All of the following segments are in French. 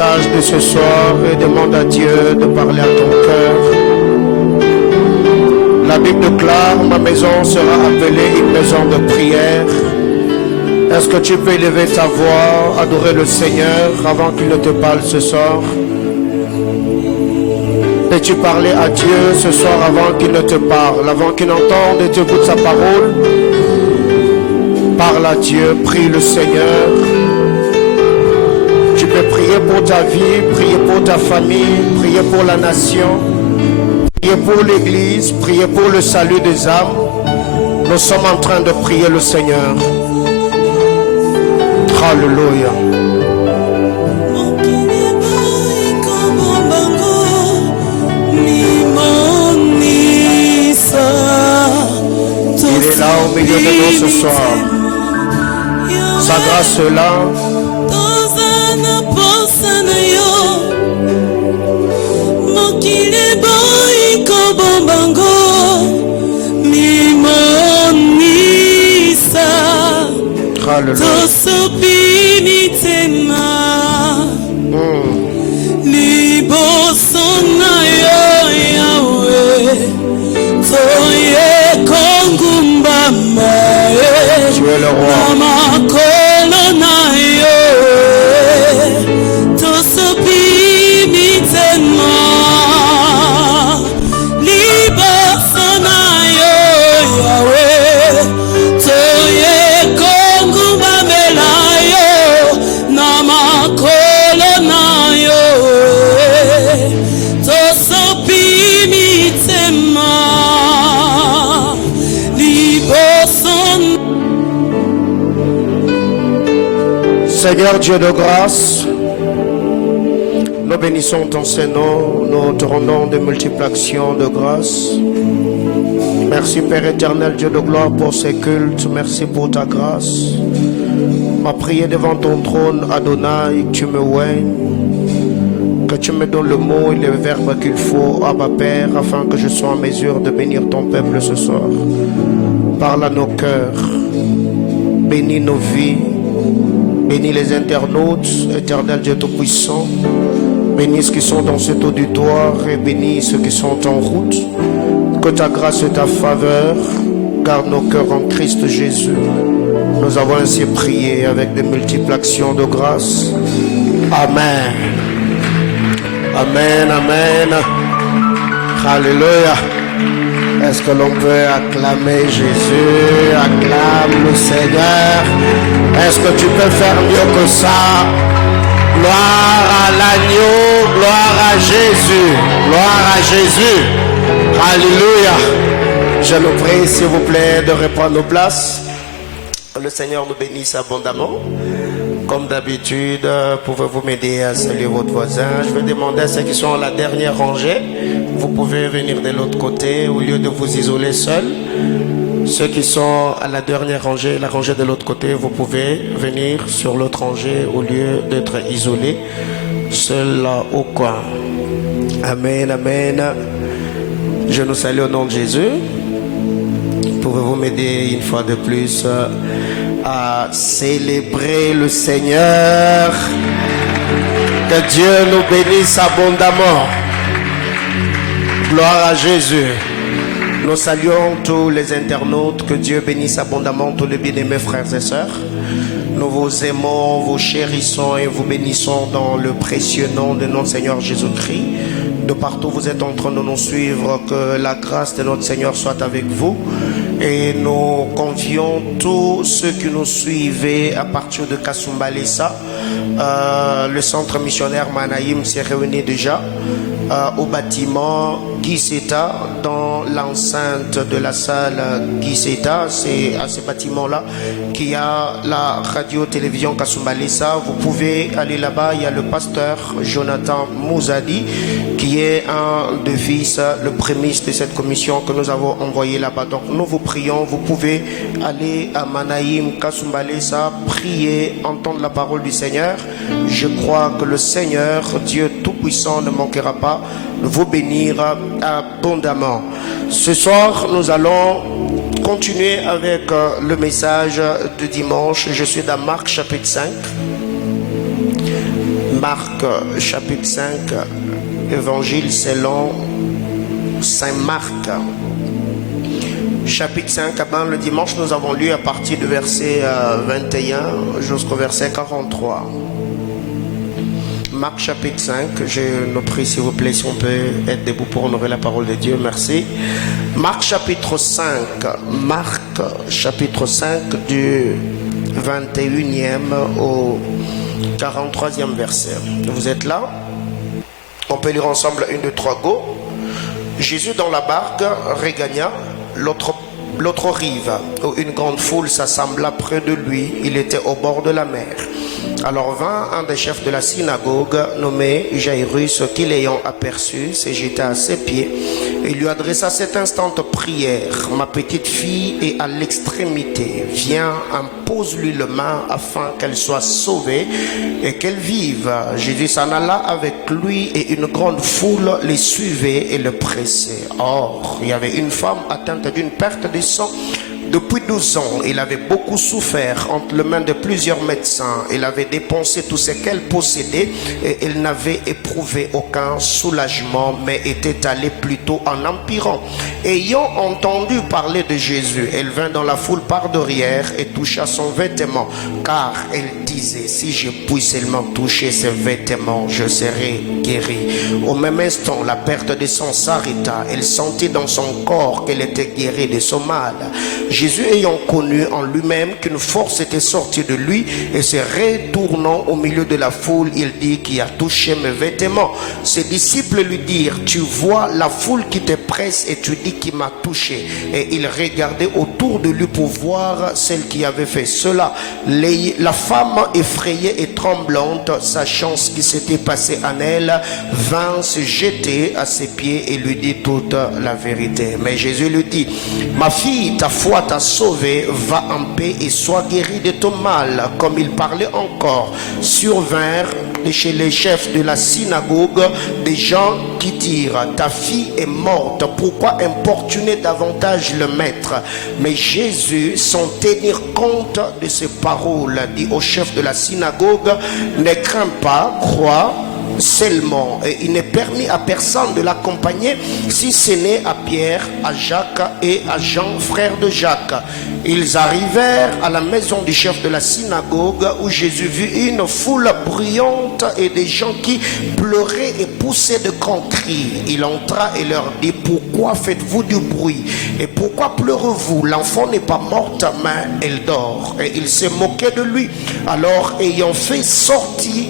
message de ce soir et demande à Dieu de parler à ton cœur. La Bible déclare, ma maison sera appelée une maison de prière. Est-ce que tu peux élever ta voix, adorer le Seigneur avant qu'il ne te parle ce soir? Peux-tu parler à Dieu ce soir avant qu'il ne te parle, avant qu'il n'entende et tu écoutes sa parole? Parle à Dieu, prie le Seigneur. Tu peux prier pour ta vie, prier pour ta famille, prier pour la nation, prier pour l'église, prier pour le salut des âmes. Nous sommes en train de prier le Seigneur. Alléluia. Il est là au milieu de nous ce soir. Sa grâce est là. Alléluia. Tu es le roi. Seigneur Dieu de grâce, nous bénissons ton Saint-Nom, nous te rendons de multiples actions de grâce. Merci Père éternel, Dieu de gloire, pour ces cultes, merci pour ta grâce. Ma prière devant ton trône, Adonai, que tu me oignes, que tu me donnes le mot et le verbe qu'il faut, Abba Père, afin que je sois en mesure de bénir ton peuple ce soir. Parle à nos cœurs, bénis nos vies. Bénis les internautes, éternel Dieu Tout-Puissant. Bénis ceux qui sont dans cet auditoire et bénis ceux qui sont en route. Que ta grâce et ta faveur gardent nos cœurs en Christ Jésus. Nous avons ainsi prié avec de multiples actions de grâce. Amen. Amen, amen. Alléluia. Est-ce que l'on peut acclamer Jésus? Acclame le Seigneur. Est-ce que tu peux faire mieux que ça? Gloire à l'agneau, gloire à Jésus, gloire à Jésus. Alléluia. Je nous prie, s'il vous plaît, de reprendre nos places. Le Seigneur nous bénisse abondamment. Comme d'habitude, pouvez-vous m'aider à saluer votre voisin? Je vais demander à ceux qui sont à la dernière rangée, vous pouvez venir de l'autre côté au lieu de vous isoler seul. Ceux qui sont à la dernière rangée, la rangée de l'autre côté, vous pouvez venir sur l'autre rangée au lieu d'être isolé seul au coin. Amen, amen. Je nous salue au nom de Jésus. Pouvez-vous m'aider une fois de plus à célébrer le Seigneur? Que Dieu nous bénisse abondamment. Gloire à Jésus. Nous saluons tous les internautes. Que Dieu bénisse abondamment tous les bien-aimés frères et sœurs. Nous vous aimons, vous chérissons et vous bénissons dans le précieux nom de notre Seigneur Jésus-Christ. De partout où vous êtes en train de nous suivre, que la grâce de notre Seigneur soit avec vous. Et nous convions tous ceux qui nous suivent à partir de Kasumbalesa. Le centre missionnaire Manaïm s'est réuni déjà au bâtiment Giseta, dans l'enceinte de la salle Giseta. C'est à ce bâtiment-là qu'il y a la radio-télévision Kasumbalesa. Vous pouvez aller là-bas, il y a le pasteur Jonathan Mouzadi, qui est un des fils, le prémisse de cette commission que nous avons envoyé là-bas. Donc nous vous prions, vous pouvez aller à Manaïm, Kasumbalesa, prier, entendre la parole du Seigneur. Je crois que le Seigneur, Dieu Tout-Puissant, ne manquera pas de vous bénir abondamment. Ce soir, nous allons continuer avec le message de dimanche. Je suis dans Marc chapitre 5. Marc chapitre 5, évangile selon Saint Marc. Chapitre 5, le dimanche, nous avons lu à partir du verset 21 jusqu'au verset 43. Marc chapitre 5, je nous prie s'il vous plaît si on peut être debout pour honorer la parole de Dieu, merci. Marc chapitre 5, Marc chapitre 5 du 21e au 43e verset. Vous êtes là? On peut lire ensemble 1, 2, 3, go. Jésus dans la barque regagna l'autre rive, où une grande foule s'assembla près de lui. Il était au bord de la mer. Alors vint un des chefs de la synagogue, nommé Jairus, qui l'ayant aperçu, se jeta à ses pieds et lui adressa cette instante prière. Ma petite fille est à l'extrémité. Viens, impose-lui le main afin qu'elle soit sauvée et qu'elle vive. Jésus s'en alla avec lui et une grande foule les suivait et le pressait. Or, il y avait une femme atteinte d'une perte de sang. Depuis 12 ans, il avait beaucoup souffert entre les mains de plusieurs médecins. Il avait dépensé tout ce qu'elle possédait et il n'avait éprouvé aucun soulagement, mais était allé plutôt en empirant. Ayant entendu parler de Jésus, elle vint dans la foule par derrière et toucha son vêtement, car elle disait, si je puis seulement toucher ses vêtements, je serai guéri. Au même instant, la perte de sang s'arrêta. Elle sentit dans son corps qu'elle était guérie de son mal. Jésus ayant connu en lui-même qu'une force était sortie de lui et se retournant au milieu de la foule, il dit, qui a touché mes vêtements. Ses disciples lui dirent, tu vois la foule qui te presse et tu dis qui m'a touché. Et il regardait autour de lui pour voir celle qui avait fait cela. La femme effrayée et tremblante, sachant ce qui s'était passé en elle, vint se jeter à ses pieds et lui dit toute la vérité. Mais Jésus lui dit, ma fille, ta foi t'a sauvé, va en paix et sois guéri de ton mal. Comme il parlait encore, survinrent chez les chefs de la synagogue des gens qui dirent, ta fille est morte, pourquoi importuner davantage le maître? Mais Jésus, sans tenir compte de ces paroles, dit au chef de la synagogue, ne crains pas, crois seulement. Et il n'est permis à personne de l'accompagner si ce n'est à Pierre, à Jacques et à Jean, frère de Jacques. Ils arrivèrent à la maison du chef de la synagogue où Jésus vit une foule bruyante et des gens qui pleuraient et poussaient de grands cris. Il entra et leur dit, pourquoi faites-vous du bruit et pourquoi pleurez-vous? L'enfant n'est pas morte mais elle dort. Et il se moquait de lui. Alors ayant fait sortir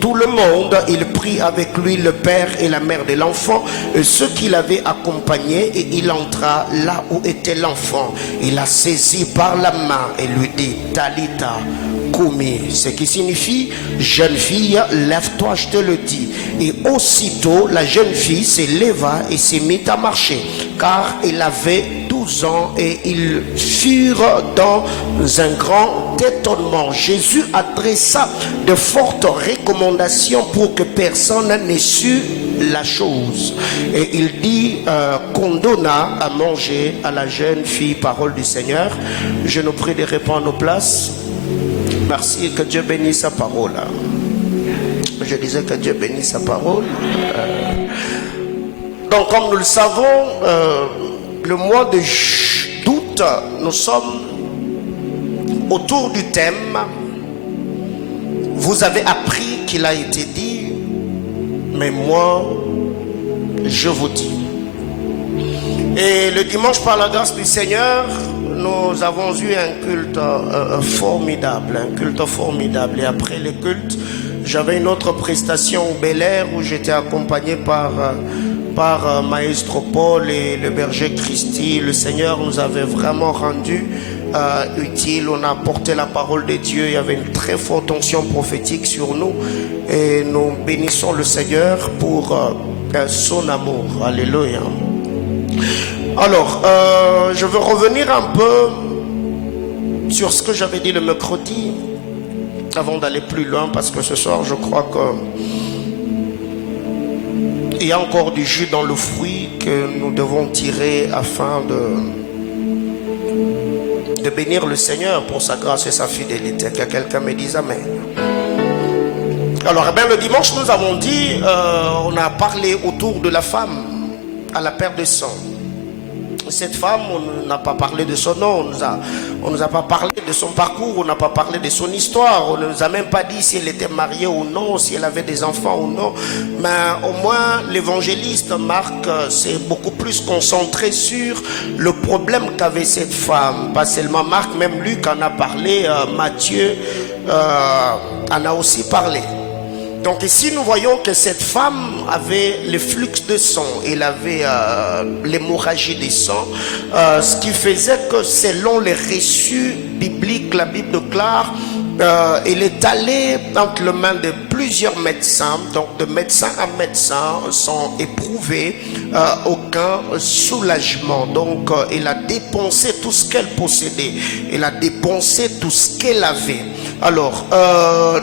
tout le monde, il prit avec lui le père et la mère de l'enfant et ceux qui l'avaient accompagné, et il entra là où était l'enfant. Il la saisit par la main et lui dit, Talita Kumi, ce qui signifie, jeune fille, lève-toi, je te le dis. Et aussitôt la jeune fille se leva et se mit à marcher, car elle avait 12 ans, et ils furent dans un grand étonnement. Jésus adressa de fortes recommandations pour que personne n'ait su la chose. Et il dit qu'on donna à manger à la jeune fille. Parole du Seigneur. Je nous prie de répondre nos places. Merci, que Dieu bénisse sa parole. Je disais que Dieu bénisse sa parole. Donc, comme nous le savons, le mois d'août, nous sommes autour du thème. Vous avez appris qu'il a été dit, mais moi, je vous dis. Et le dimanche, par la grâce du Seigneur, nous avons eu un culte formidable, Et après le culte, j'avais une autre prestation au Bel Air où j'étais accompagné par Maestro Paul et le berger Christy. Le Seigneur nous avait vraiment rendu utile. On a porté la parole de Dieu. Il y avait une très forte onction prophétique sur nous. Et nous bénissons le Seigneur pour son amour. Alléluia. Alors, je veux revenir un peu sur ce que j'avais dit le mercredi avant d'aller plus loin, parce que ce soir, je crois que il y a encore du jus dans le fruit que nous devons tirer afin de bénir le Seigneur pour sa grâce et sa fidélité. Que quelqu'un me dise Amen. Alors, eh bien, le dimanche, nous avons dit, on a parlé autour de la femme à la perte de sang. Cette femme, on n'a pas parlé de son nom, on nous a pas parlé de son parcours, on n'a pas parlé de son histoire, on ne nous a même pas dit si elle était mariée ou non, si elle avait des enfants ou non. Mais au moins, l'évangéliste Marc s'est beaucoup plus concentré sur le problème qu'avait cette femme. Pas seulement Marc, même Luc en a parlé, Matthieu en a aussi parlé. Donc ici nous voyons que cette femme avait le flux de sang, elle avait l'hémorragie de sang, ce qui faisait que selon les reçus bibliques, la Bible déclare, elle est allée entre les mains de plusieurs médecins, donc de médecin à médecin, sans éprouver aucun soulagement. Donc elle a dépensé tout ce qu'elle possédait, elle a dépensé tout ce qu'elle avait. Alors,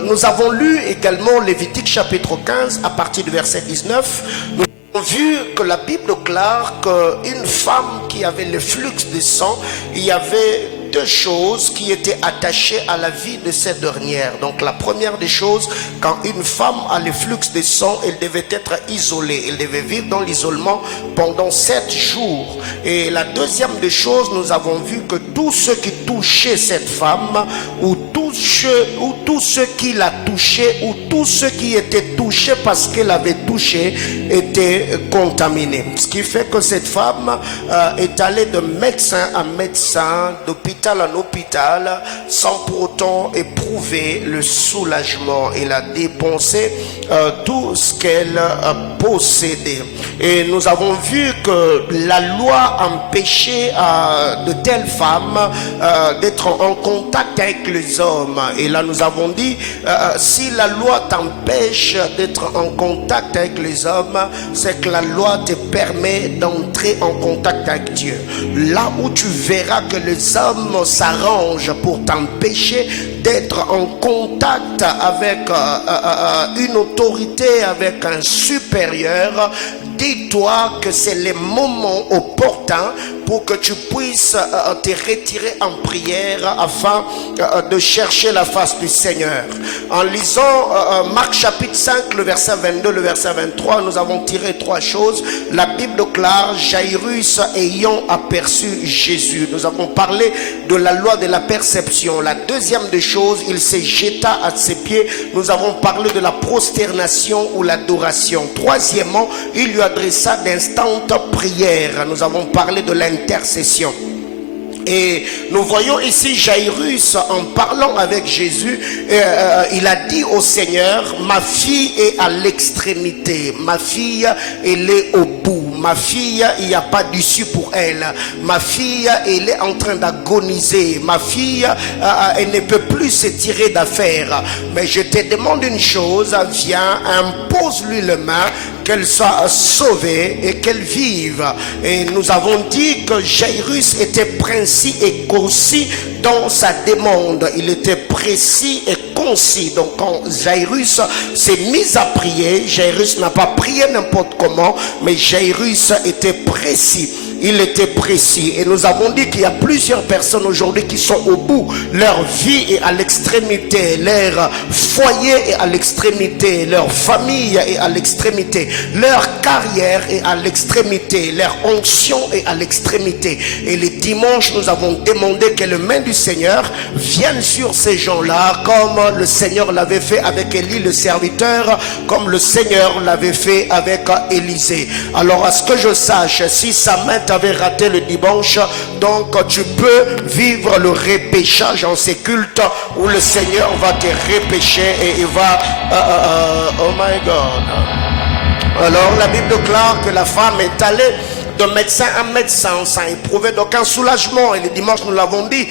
nous avons lu également Lévitique chapitre 15 à partir du verset 19. Nous avons vu que la Bible déclare qu'une femme qui avait le flux de sang, il y avait deux choses qui étaient attachées à la vie de cette dernière. Donc la première des choses, quand une femme a le flux de sang, elle devait être isolée, elle devait vivre dans l'isolement pendant 7 jours. Et la deuxième des choses, nous avons vu que tous ceux qui touchaient cette femme, ou tous ceux qui la touchaient, ou tous ceux qui étaient touchés parce qu'elle avait touché, étaient contaminés. Ce qui fait que cette femme est allée de médecin à médecin, d'hôpital en hôpital, sans pour autant éprouver le soulagement. Elle a dépensé tout ce qu'elle possédait. Et nous avons vu que la loi empêchait de telles femmes d'être en contact avec les hommes. Et là nous avons dit, si la loi t'empêche d'être en contact avec les hommes, c'est que la loi te permet d'entrer en contact avec Dieu. Là où tu verras que les hommes s'arrangent pour t'empêcher d'être en contact avec une autorité, avec un supérieur, dis-toi que c'est le moment opportun pour que tu puisses te retirer en prière afin de chercher la face du Seigneur. En lisant Marc chapitre 5, le verset 22, le verset 23, nous avons tiré 3 choses. La Bible déclare, Jairus ayant aperçu Jésus. Nous avons parlé de la loi de la perception. La deuxième des choses, il se jeta à ses pieds. Nous avons parlé de la prosternation ou l'adoration. Troisièmement, il lui adressa d'instantes prières. Nous avons parlé de l'intercession. Et nous voyons ici Jairus, en parlant avec Jésus, il a dit au Seigneur, ma fille est à l'extrémité, ma fille elle est au bout, ma fille il n'y a pas d'issue pour elle, ma fille elle est en train d'agoniser, ma fille elle ne peut plus se tirer d'affaire, mais je te demande une chose, viens, impose-lui les mains, qu'elle soit sauvée et qu'elle vive. Et nous avons dit que Jairus était précis et concis dans sa demande. Il était précis et concis. Donc quand Jairus s'est mis à prier, Jairus n'a pas prié n'importe comment, mais Jairus était précis. Il était précis. Et nous avons dit qu'il y a plusieurs personnes aujourd'hui qui sont au bout. Leur vie est à l'extrémité. Leur foyer est à l'extrémité. Leur famille est à l'extrémité. Leur carrière est à l'extrémité. Leur onction est à l'extrémité. Et les dimanches, nous avons demandé que le main du Seigneur vienne sur ces gens-là, comme le Seigneur l'avait fait avec Élie le serviteur, comme le Seigneur l'avait fait avec Élisée. Alors à ce que je sache, si sa main t'avais raté le dimanche, donc tu peux vivre le repêchage en ces cultes où le Seigneur va te repêcher et il va oh my God. Alors la Bible déclare que la femme est allée de médecin à médecin sans éprouver d'aucun soulagement. Et le dimanche nous l'avons dit,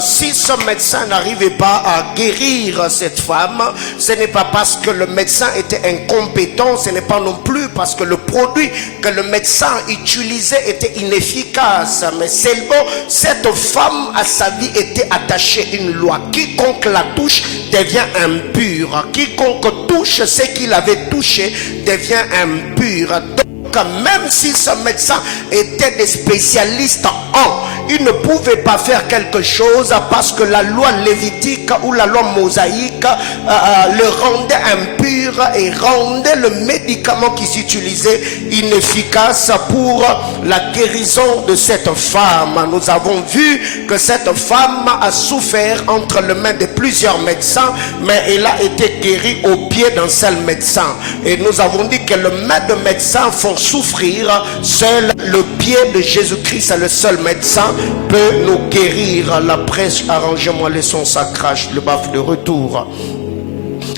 si ce médecin n'arrivait pas à guérir cette femme, ce n'est pas parce que le médecin était incompétent, ce n'est pas non plus parce que le produit que le médecin utilisait était inefficace, mais seulement cette femme à sa vie était attachée une loi. Quiconque la touche devient impur, quiconque touche ce qu'il avait touché devient impur. Même si ce médecin était des spécialistes en, il ne pouvait pas faire quelque chose parce que la loi lévitique ou la loi mosaïque le rendait impur et rendait le médicament qui s'utilisait inefficace pour la guérison de cette femme. Nous avons vu que cette femme a souffert entre les mains de plusieurs médecins, mais elle a été guérie au pied d'un seul médecin. Et nous avons dit que le main de médecin font souffrir, seul le pied de Jésus-Christ, le seul médecin, peut nous guérir. La presse, arrangez-moi les sons, ça crache, le baf de retour.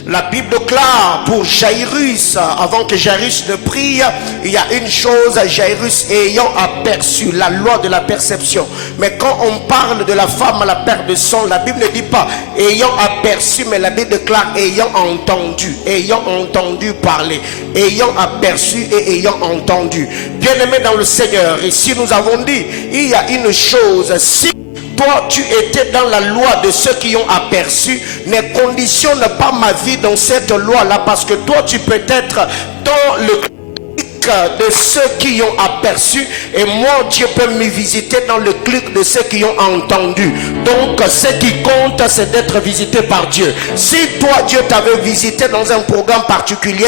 La Bible déclare pour Jairus, avant que Jairus ne prie, il y a une chose, Jairus ayant aperçu, la loi de la perception. Mais quand on parle de la femme à la perte de sang, la Bible ne dit pas ayant aperçu, mais la Bible déclare ayant entendu parler, ayant aperçu et ayant entendu. Bien-aimés dans le Seigneur, ici nous avons dit, il y a une chose, si toi tu étais dans la loi de ceux qui ont aperçu, ne conditionne pas ma vie dans cette loi là, parce que toi tu peux être dans le de ceux qui ont aperçu, et moi Dieu peut me visiter dans le clic de ceux qui ont entendu. Donc ce qui compte, c'est d'être visité par Dieu. Si toi Dieu t'avait visité dans un programme particulier,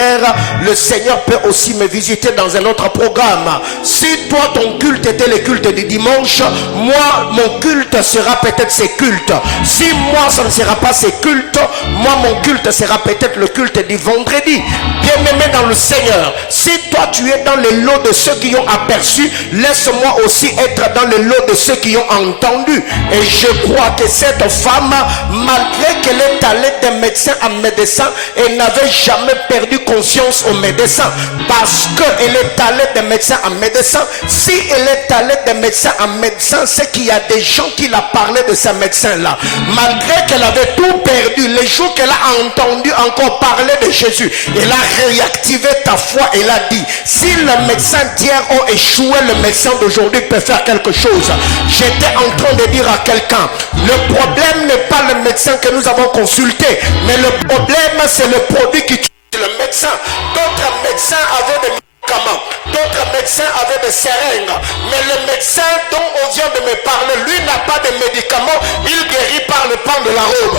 le Seigneur peut aussi me visiter dans un autre programme. Si toi ton culte était le culte du dimanche, moi mon culte sera peut-être ces cultes. Si moi ça ne sera pas ces cultes, moi mon culte sera peut-être le culte du vendredi. Bien aimé dans le Seigneur, si toi tu es dans le lot de ceux qui ont aperçu, laisse-moi aussi être dans le lot de ceux qui ont entendu. Et je crois que cette femme, malgré qu'elle est allée de médecin à médecin, elle n'avait jamais perdu conscience au médecin, parce qu'elle est allée de médecin à médecin. Si elle est allée de médecin à médecin, c'est qu'il y a des gens qui la parlaient de ce médecin-là. Malgré qu'elle avait tout perdu, les jours qu'elle a entendu encore parler de Jésus, elle a réactivé ta foi. Elle a dit, si le médecin d'hier a échoué, le médecin d'aujourd'hui peut faire quelque chose. J'étais en train de dire à quelqu'un, le problème n'est pas le médecin que nous avons consulté, mais le problème c'est le produit qui tue le médecin. D'autres médecins avaient des médicaments, d'autres médecins avaient des seringues, mais le médecin dont on vient de me parler, lui n'a pas de médicaments, il guérit par le pan de la robe.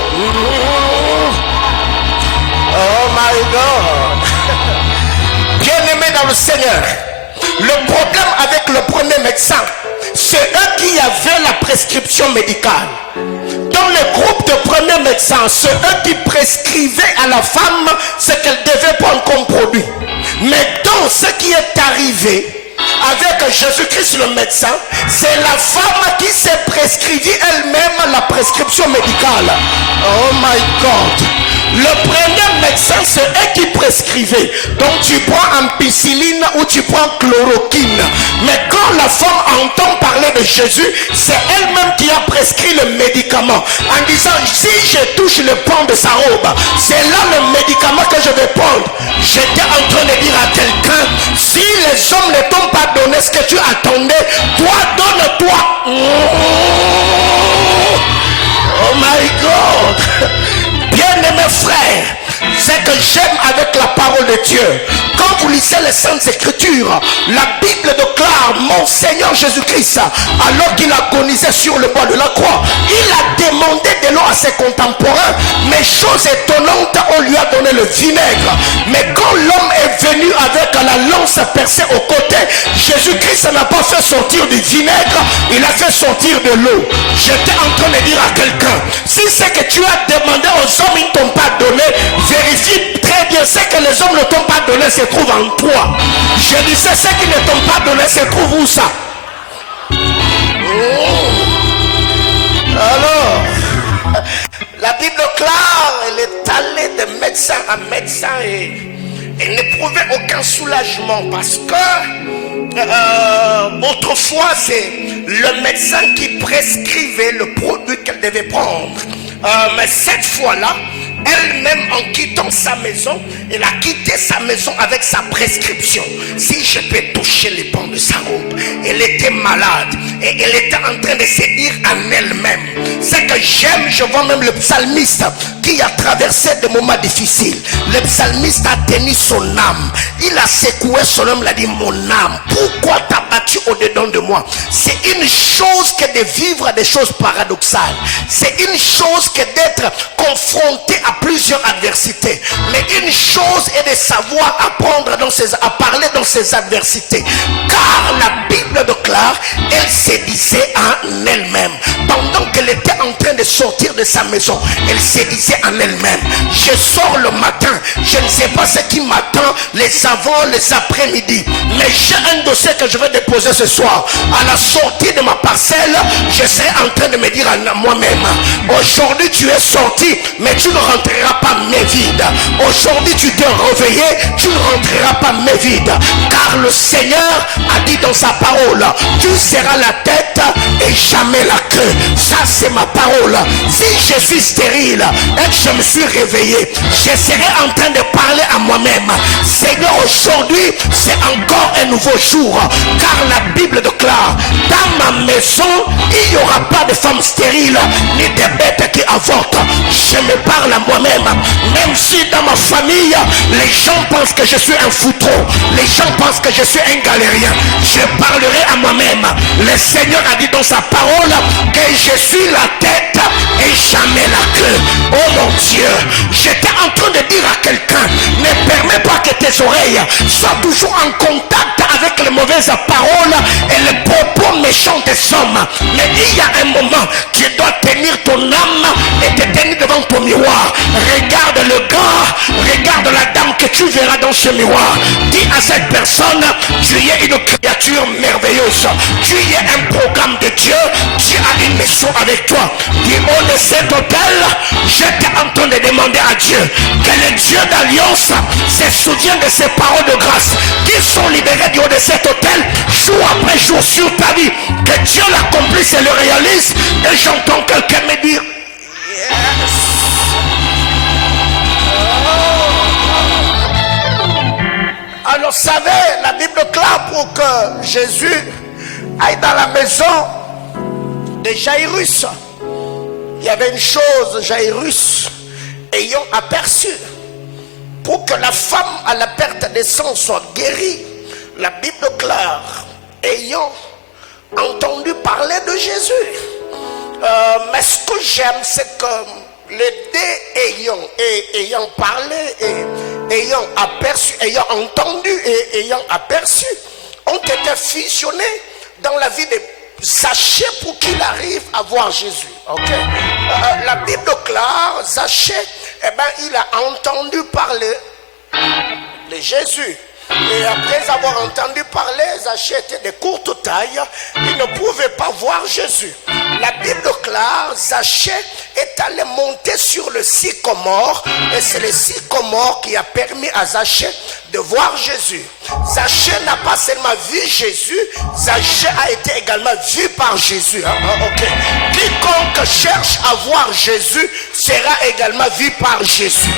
Oh my God. Bien-aimé dans le Seigneur, le problème avec le premier médecin, c'est eux qui avaient la prescription médicale. Dans le groupe de premiers médecins, c'est eux qui prescrivaient à la femme ce qu'elle devait prendre comme produit. Mais dans ce qui est arrivé avec Jésus-Christ le médecin, c'est la femme qui s'est prescrivie elle-même la prescription médicale. Oh my God. Le premier médecin, c'est eux qui prescrivaient. Donc tu prends ampicilline ou tu prends chloroquine. Mais quand la femme entend parler de Jésus, c'est elle-même qui a prescrit le médicament. En disant, si je touche le pan de sa robe, c'est là le médicament que je vais prendre. J'étais en train de dire à quelqu'un, si les hommes ne t'ont pas donné ce que tu attendais, toi donne-toi. Oh my God. Bien-aimés frères, c'est que j'aime avec la parole de Dieu. Quand vous lisez les Saintes Écritures, la Bible déclare mon Seigneur Jésus-Christ, alors qu'il agonisait sur le bois de la croix, il a demandé de l'eau à ses contemporains, mais chose étonnante, on lui a donné le vinaigre. Mais quand l'homme est venu avec la lance percée au côté, Jésus-Christ n'a pas fait sortir du vinaigre, il a fait sortir de l'eau. J'étais en train de dire à quelqu'un, si c'est que tu as demandé aux hommes, ils ne t'ont pas donné, vérifie très bien, ce que les hommes ne t'ont pas donné se trouve en toi. Je disais, ce qui ne t'ont pas donné se trouve où ça? Alors, la Bible déclare, elle est allée de médecin à médecin et elle n'éprouvait aucun soulagement parce que autrefois c'est le médecin qui prescrivait le produit qu'elle devait prendre. Mais cette fois-là, Elle-même, en quittant sa maison, elle a quitté sa maison avec sa prescription. Si je peux toucher les bancs de sa robe. Elle était malade et elle était en train de se dire en elle-même. C'est que j'aime, je vois même le psalmiste qui a traversé des moments difficiles. Le psalmiste a tenu son âme. Il a secoué son âme, il a dit: mon âme, pourquoi t'as battu au-dedans de moi? C'est une chose que de vivre des choses paradoxales. C'est une chose que d'être confronté à plusieurs adversités. Mais une chose est de savoir apprendre à parler dans ces adversités. Car la Bible déclare, elle se disait en elle-même. Pendant qu'elle était en train de sortir de sa maison, elle se disait en elle-même: je sors le matin, je ne sais pas ce qui m'attend les avant, les après-midi, mais j'ai un dossier que je vais déposer ce soir. À la sortie de ma parcelle, je serai en train de me dire à moi-même: aujourd'hui tu es sorti, mais tu ne rentreras pas main vide. Aujourd'hui tu t'es réveillé, tu ne rentreras pas main vide. Car le Seigneur a dit dans sa parole: tu seras la tête et jamais la queue. Ça c'est ma parole. Si je suis stérile et que je me suis réveillé, je serai en train de parler à moi-même: Seigneur, aujourd'hui c'est encore un nouveau jour. Car la Bible déclare: dans ma maison il n'y aura pas de femmes stériles ni de bêtes qui avortent. Je me parle à moi-même. Même si dans ma famille les gens pensent que je suis un foutron, les gens pensent que je suis un galérien, je parlerai à moi-même. Le Seigneur a dit dans sa parole que je suis la tête et jamais la queue. Oh mon Dieu, j'étais en train de dire à quelqu'un: ne permets pas que tes oreilles soient toujours en contact avec les mauvaises paroles et les propos méchants des hommes. Mais il y a un moment, tu dois tenir ton âme et te tenir devant ton miroir. Regarde le gars, regarde la dame que tu verras dans ce miroir. Dis à cette personne: tu es une créature merveilleuse, tu es un programme de Dieu, Dieu a une mission avec toi. Du haut de cet hôtel, j'étais en train de demander à Dieu que le Dieu d'alliance se souvienne de ces paroles de grâce qui sont libérées du haut de cet hôtel, jour après jour sur ta vie. Que Dieu l'accomplisse et le réalise. Et j'entends quelqu'un me dire: yes. Alors, savez, la Bible déclare pour que Jésus aille dans la maison de Jairus. Il y avait une chose, Jairus ayant aperçu, pour que la femme à la perte de sang soit guérie. La Bible déclare: ayant entendu parler de Jésus. Mais ce que j'aime, c'est que les deux ayant parlé et ayant aperçu, ayant entendu et ayant aperçu, ont été fusionnés dans la vie de Zachée pour qu'il arrive à voir Jésus. La Bible déclare: Zachée, il a entendu parler de Jésus. Et après avoir entendu parler, Zachée était de courte taille, il ne pouvait pas voir Jésus. La Bible déclare: Zachée est allé monter sur le sycomore, et c'est le sycomore qui a permis à Zachée de voir Jésus. Zachée n'a pas seulement vu Jésus, Zachée a été également vu par Jésus. Quiconque cherche à voir Jésus sera également vu par Jésus.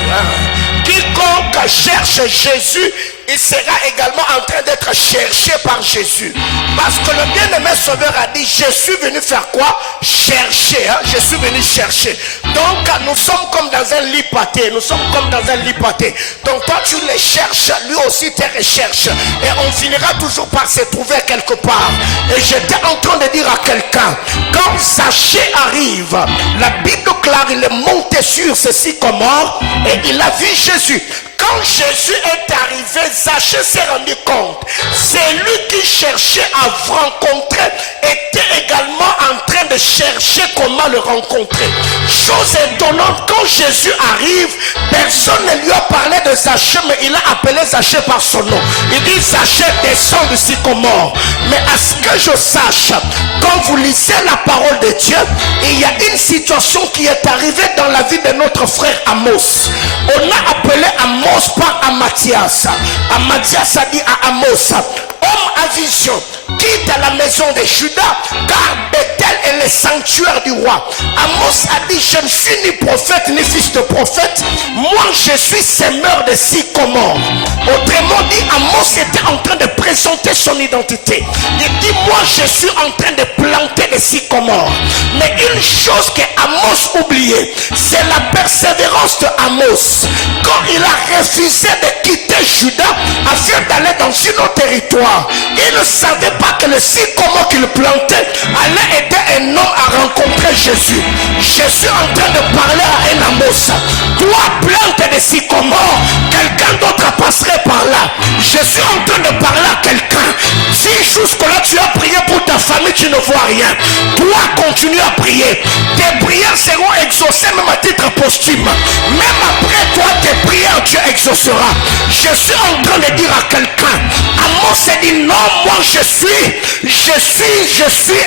Quiconque cherche Jésus, il sera également en train d'être cherché par Jésus. Parce que le bien-aimé Sauveur a dit: je suis venu faire quoi? Chercher. Je suis venu chercher. Donc nous sommes comme dans un lit pâté. Nous sommes comme dans un lit pâté. Donc toi tu les cherches, lui aussi te recherche. Et on finira toujours par se trouver quelque part. Et j'étais en train de dire à quelqu'un: quand Zachée arrive, la Bible déclare, il est monté sur ce sycomore et il a vu Jésus. Quand Jésus est arrivé, Zachée s'est rendu compte. C'est lui qui cherchait à rencontrer, était également en train de chercher comment le rencontrer. Chose étonnante, quand Jésus arrive, personne ne lui a parlé de Zachée, mais il a appelé Zachée par son nom. Il dit: Zachée, descend du sycomore. Mais à ce que je sache, quand vous lisez la parole de Dieu, il y a une situation qui est arrivée dans la vie de notre frère Amos. On a appelé Amos par Amathias. Amathias a dit à Amos: homme à vision, quitte à la maison de Judas, car Bethel est le sanctuaire du roi. Amos a dit, je ne suis ni prophète ni fils de prophète, moi je suis semeur de sycomore. Autrement dit, Amos était en train de présenter son identité. Il dit, moi je suis en train de planter des sycomores. Mais une chose que Amos oubliait, c'est la persévérance de Amos. Quand il a refusé de quitter Juda afin d'aller dans un autre territoire, il ne savait pas que le sycomore qu'il plantait allait aider un homme à rencontrer Jésus. Je suis en train de parler à un Amos. Toi, plante des sycomores, quelqu'un d'autre passerait par là. Je suis en train de parler à quelqu'un. Si jusque-là tu as prié pour ta famille, tu ne vois rien. Toi, continue à prier. Tes prières seront exaucées même à titre posthume. Même après toi, tes prières, Dieu exaucera. Je suis en train de dire à quelqu'un, Amos s'est dit non, moi je suis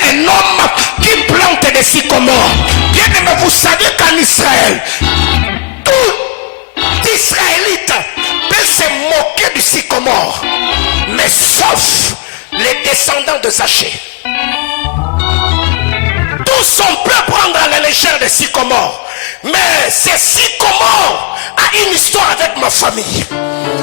un homme qui plante des sycomores. Bien aimé, vous savez qu'en Israël, tout Israélite peut se moquer du sycomore, mais sauf les descendants de Zachée. Tous on peut prendre à la légère des sycomores, mais ces sycomores a une histoire avec ma famille.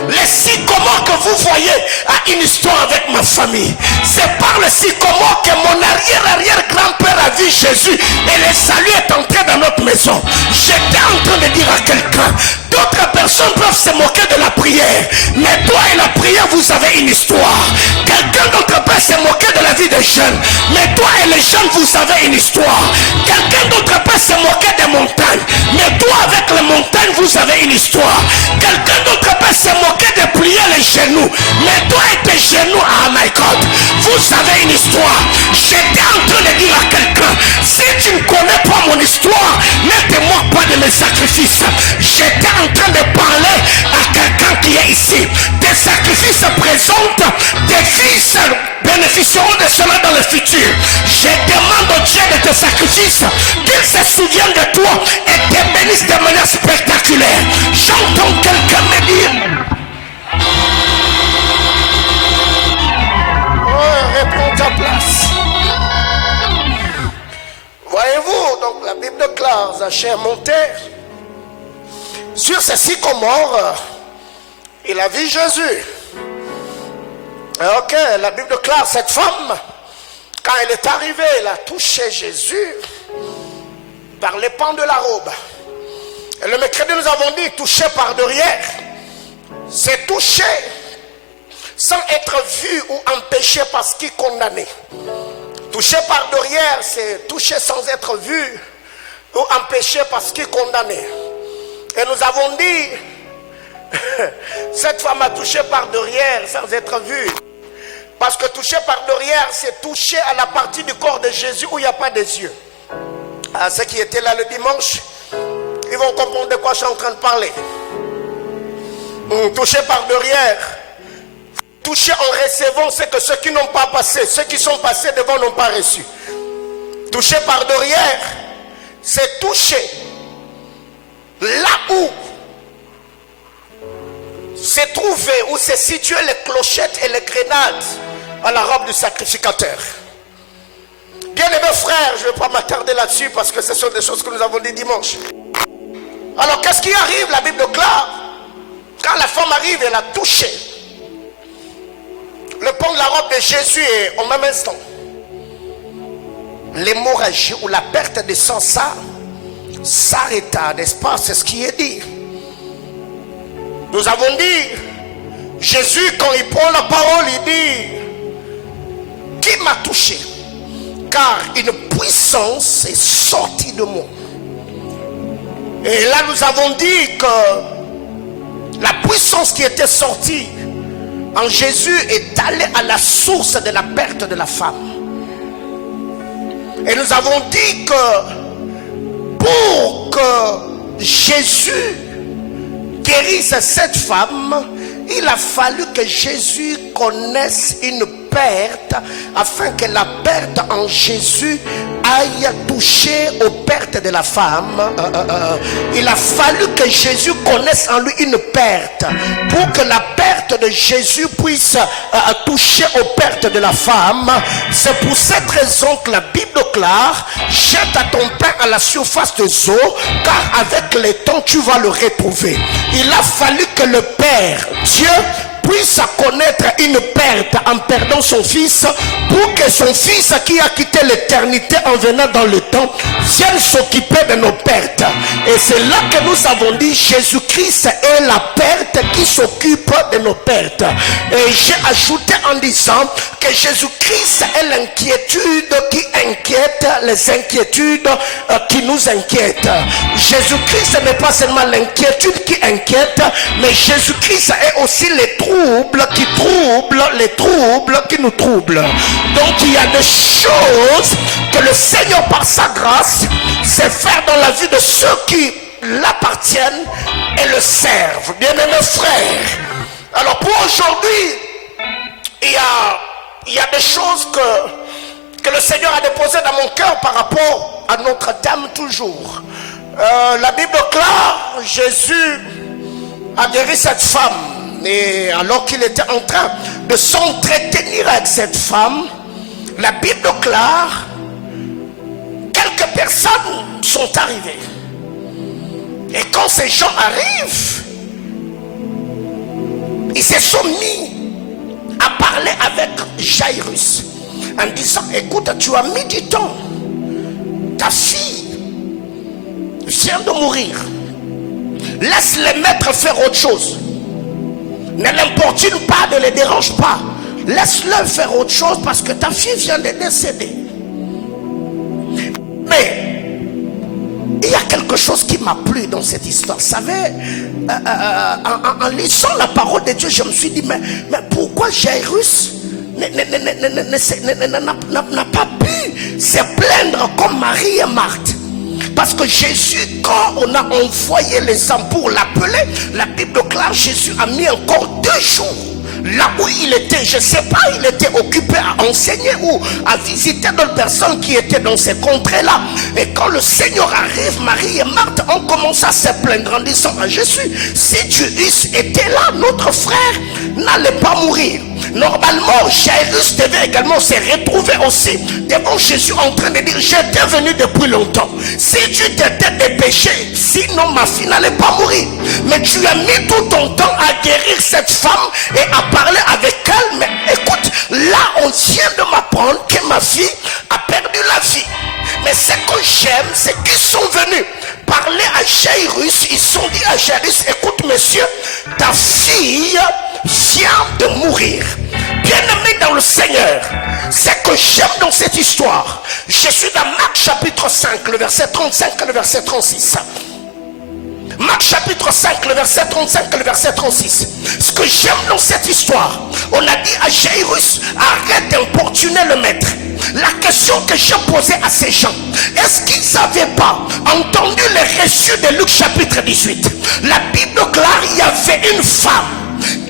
Les sycomores que vous voyez a une histoire avec ma famille. C'est par le sycomore que mon arrière-grand-père a vu Jésus et le salut est entré dans notre maison. J'étais en train de dire à quelqu'un, d'autres personnes peuvent se moquer de la prière, mais toi et la prière, vous avez une histoire. Quelqu'un d'autre peut se moquer de la vie des jeunes, mais toi et les jeunes, vous avez une histoire. Quelqu'un d'autre peut se moquer des montagnes, mais toi avec les montagnes, vous avez une histoire. Quelqu'un d'autre peut se moquer de plier les genoux, mais toi et tes genoux, oh my God, vous avez une histoire. J'étais en train de dire à quelqu'un, si tu ne connais pas mon histoire, ne te moque pas de mes sacrifices. J'étais en train de parler à quelqu'un qui est ici. Tes sacrifices présentent, tes fils bénéficieront de cela dans le futur. Je demande au Dieu de tes sacrifices qu'il se souvienne de toi et te bénisse de manière spectaculaire. J'entends quelqu'un me dire, oh, réponds ta place. Voyez-vous, donc la Bible déclare, Zachée est monté sur ces sycomores, il a vu Jésus. Ok, la Bible déclare, cette femme, quand elle est arrivée, elle a touché Jésus par les pans de la robe. Et le mercredi, nous avons dit, touché par derrière, c'est touché sans être vu ou empêché par ce qui est condamné. Touché par derrière, c'est touché sans être vu ou empêché par ce qui est condamné. Et nous avons dit, cette femme a touché par derrière sans être vue. Parce que toucher par derrière, c'est toucher à la partie du corps de Jésus où il n'y a pas des yeux. À ceux qui étaient là le dimanche, ils vont comprendre de quoi je suis en train de parler. Toucher par derrière, toucher en recevant, c'est que ceux qui n'ont pas passé, ceux qui sont passés devant n'ont pas reçu. Toucher par derrière, c'est toucher là où se trouvaient, où se situaient les clochettes et les grenades à la robe du sacrificateur. Bien aimés frères, je ne vais pas m'attarder là-dessus parce que ce sont des choses que nous avons dit dimanche. Alors qu'est-ce qui arrive? La Bible déclare, quand la femme arrive, elle a touché le pan de la robe de Jésus et au même instant, l'hémorragie ou la perte de sang s'arrêta, n'est-ce pas? C'est ce qui est dit. Nous avons dit, Jésus quand il prend la parole, il dit, qui m'a touché? Car une puissance est sortie de moi. Et là nous avons dit que la puissance qui était sortie en Jésus est allée à la source de la perte de la femme. Et nous avons dit que pour que Jésus guérisse cette femme, il a fallu que Jésus connaisse une perte, afin que la perte en Jésus aille toucher aux pertes de la femme. Il a fallu que Jésus connaisse en lui une perte pour que la perte de Jésus puisse toucher aux pertes de la femme. C'est pour cette raison que la Bible déclare: jette à ton pain à la surface des eaux, car avec le temps tu vas le retrouver. Il a fallu que le Père, Dieu, puisse connaître une perte en perdant son fils, pour que son fils qui a quitté l'éternité en venant dans le temps vienne s'occuper de nos pertes. Et c'est là que nous avons dit: Jésus-Christ est la perte qui s'occupe de nos pertes. Et j'ai ajouté en disant que Jésus-Christ est l'inquiétude qui inquiète les inquiétudes qui nous inquiètent. Jésus-Christ n'est pas seulement l'inquiétude qui inquiète, mais Jésus-Christ est aussi les troubles qui troublent, les troubles qui nous troublent. Donc il y a des choses que le Seigneur par sa grâce sait faire dans la vie de ceux qui l'appartiennent et le servent. Bien-aimés frères, alors pour aujourd'hui, il y a des choses que le Seigneur a déposées dans mon cœur par rapport à Notre-Dame toujours. La Bible déclare: Jésus a guéri cette femme. Et alors qu'il était en train de s'entretenir avec cette femme, la Bible déclare: quelques personnes sont arrivées. Et quand ces gens arrivent, ils se sont mis à parler avec Jairus en disant: écoute, tu as mis du temps, ta fille vient de mourir, laisse les maîtres faire autre chose, ne l'importune pas, ne les dérange pas, laisse-le faire autre chose parce que ta fille vient de décéder. Mais il y a quelque chose qui m'a plu dans cette histoire. Vous savez, en lisant la parole de Dieu, je me suis dit: mais pourquoi Jairus n'a pas pu se plaindre comme Marie et Marthe? Parce que Jésus, quand on a envoyé les hommes pour l'appeler, la Bible déclare: Jésus a mis encore 2 jours là où il était. Je ne sais pas, il était occupé à enseigner ou à visiter d'autres personnes qui étaient dans ces contrées-là. Et quand le Seigneur arrive, Marie et Marthe ont commencé à se plaindre en disant à Jésus: si tu eusses été là, notre frère n'allait pas mourir. Normalement, Jairus devait également se retrouver aussi devant Jésus en train de dire: j'étais venu depuis longtemps. Si tu t'étais dépêché, sinon ma fille n'allait pas mourir. Mais tu as mis tout ton temps à guérir cette femme et à parler avec elle. Mais écoute, là on vient de m'apprendre que ma fille a perdu la vie. Mais ce que j'aime, c'est qu'ils sont venus parler à Jairus. Ils sont dit à Jairus: écoute monsieur, ta fille vient de mourir. Bien-aimé dans le Seigneur, ce que j'aime dans cette histoire, je suis dans Marc chapitre 5, le verset 35 et le verset 36. Marc chapitre 5, le verset 35 et le verset 36. Ce que j'aime dans cette histoire, on a dit à Jairus: arrête d'importuner le maître. La question que j'ai posée à ces gens, est-ce qu'ils n'avaient pas entendu les reçus de Luc chapitre 18? La Bible déclare: il y avait une femme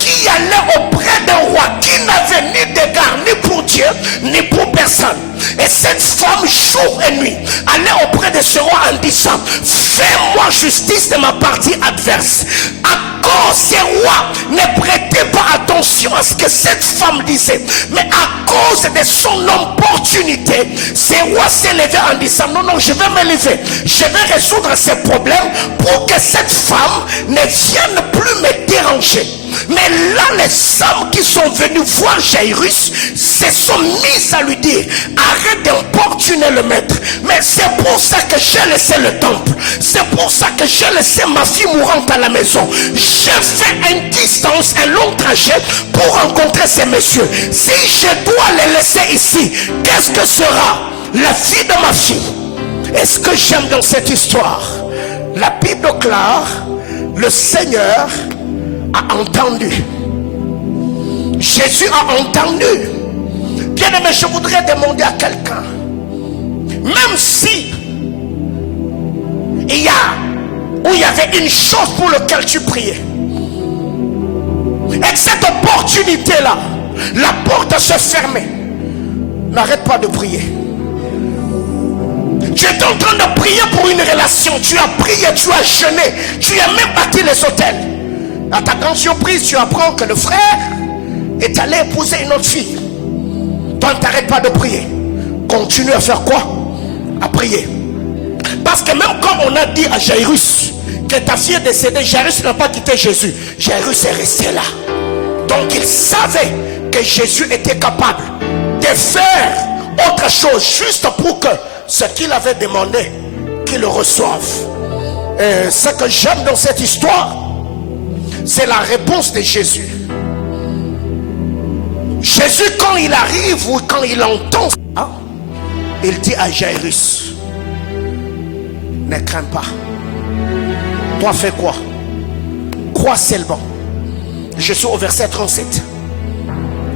qui allait auprès d'un roi qui n'avait ni d'égard ni pour Dieu ni pour personne. Et cette femme, jour et nuit, allait auprès de ce roi en disant: fais-moi justice de ma partie adverse. À cause ces rois ne prêtaient pas attention à ce que cette femme disait, mais à cause de son opportunité, ces rois s'est levé en disant: non, je vais me lever, je vais résoudre ces problèmes pour que cette femme ne vienne plus me déranger. Mais là, les hommes qui sont venus voir Jairus se sont mis à lui dire: arrête d'importuner le maître. Mais c'est pour ça que j'ai laissé le temple, c'est pour ça que j'ai laissé ma fille mourante à la maison. J'ai fait une distance, un long trajet pour rencontrer ces messieurs. Si je dois les laisser ici, qu'est-ce que sera la vie de ma fille? Et ce que j'aime dans cette histoire, la Bible déclare: le Seigneur a entendu. Jésus a entendu. Bien aimé, je voudrais demander à quelqu'un, même si il y avait une chose pour laquelle tu priais, et cette opportunité là la porte se fermait. N'arrête pas de prier. Tu es en train de prier pour une relation. Tu as prié, tu as jeûné, tu as même bâti les hôtels. À ta grande surprise, tu apprends que le frère est allé épouser une autre fille. Toi, ne t'arrête pas de prier. Continue à faire quoi? À prier. Parce que même quand on a dit à Jairus que ta fille est décédée, Jairus n'a pas quitté Jésus. Jairus est resté là. Donc il savait que Jésus était capable de faire autre chose juste pour que ce qu'il avait demandé, qu'il le reçoive. Et ce que j'aime dans cette histoire, c'est la réponse de Jésus. Jésus, quand il arrive ou quand il entend, il dit à Jairus, ne crains pas. Toi, fais quoi? Crois seulement. Je suis au verset 37.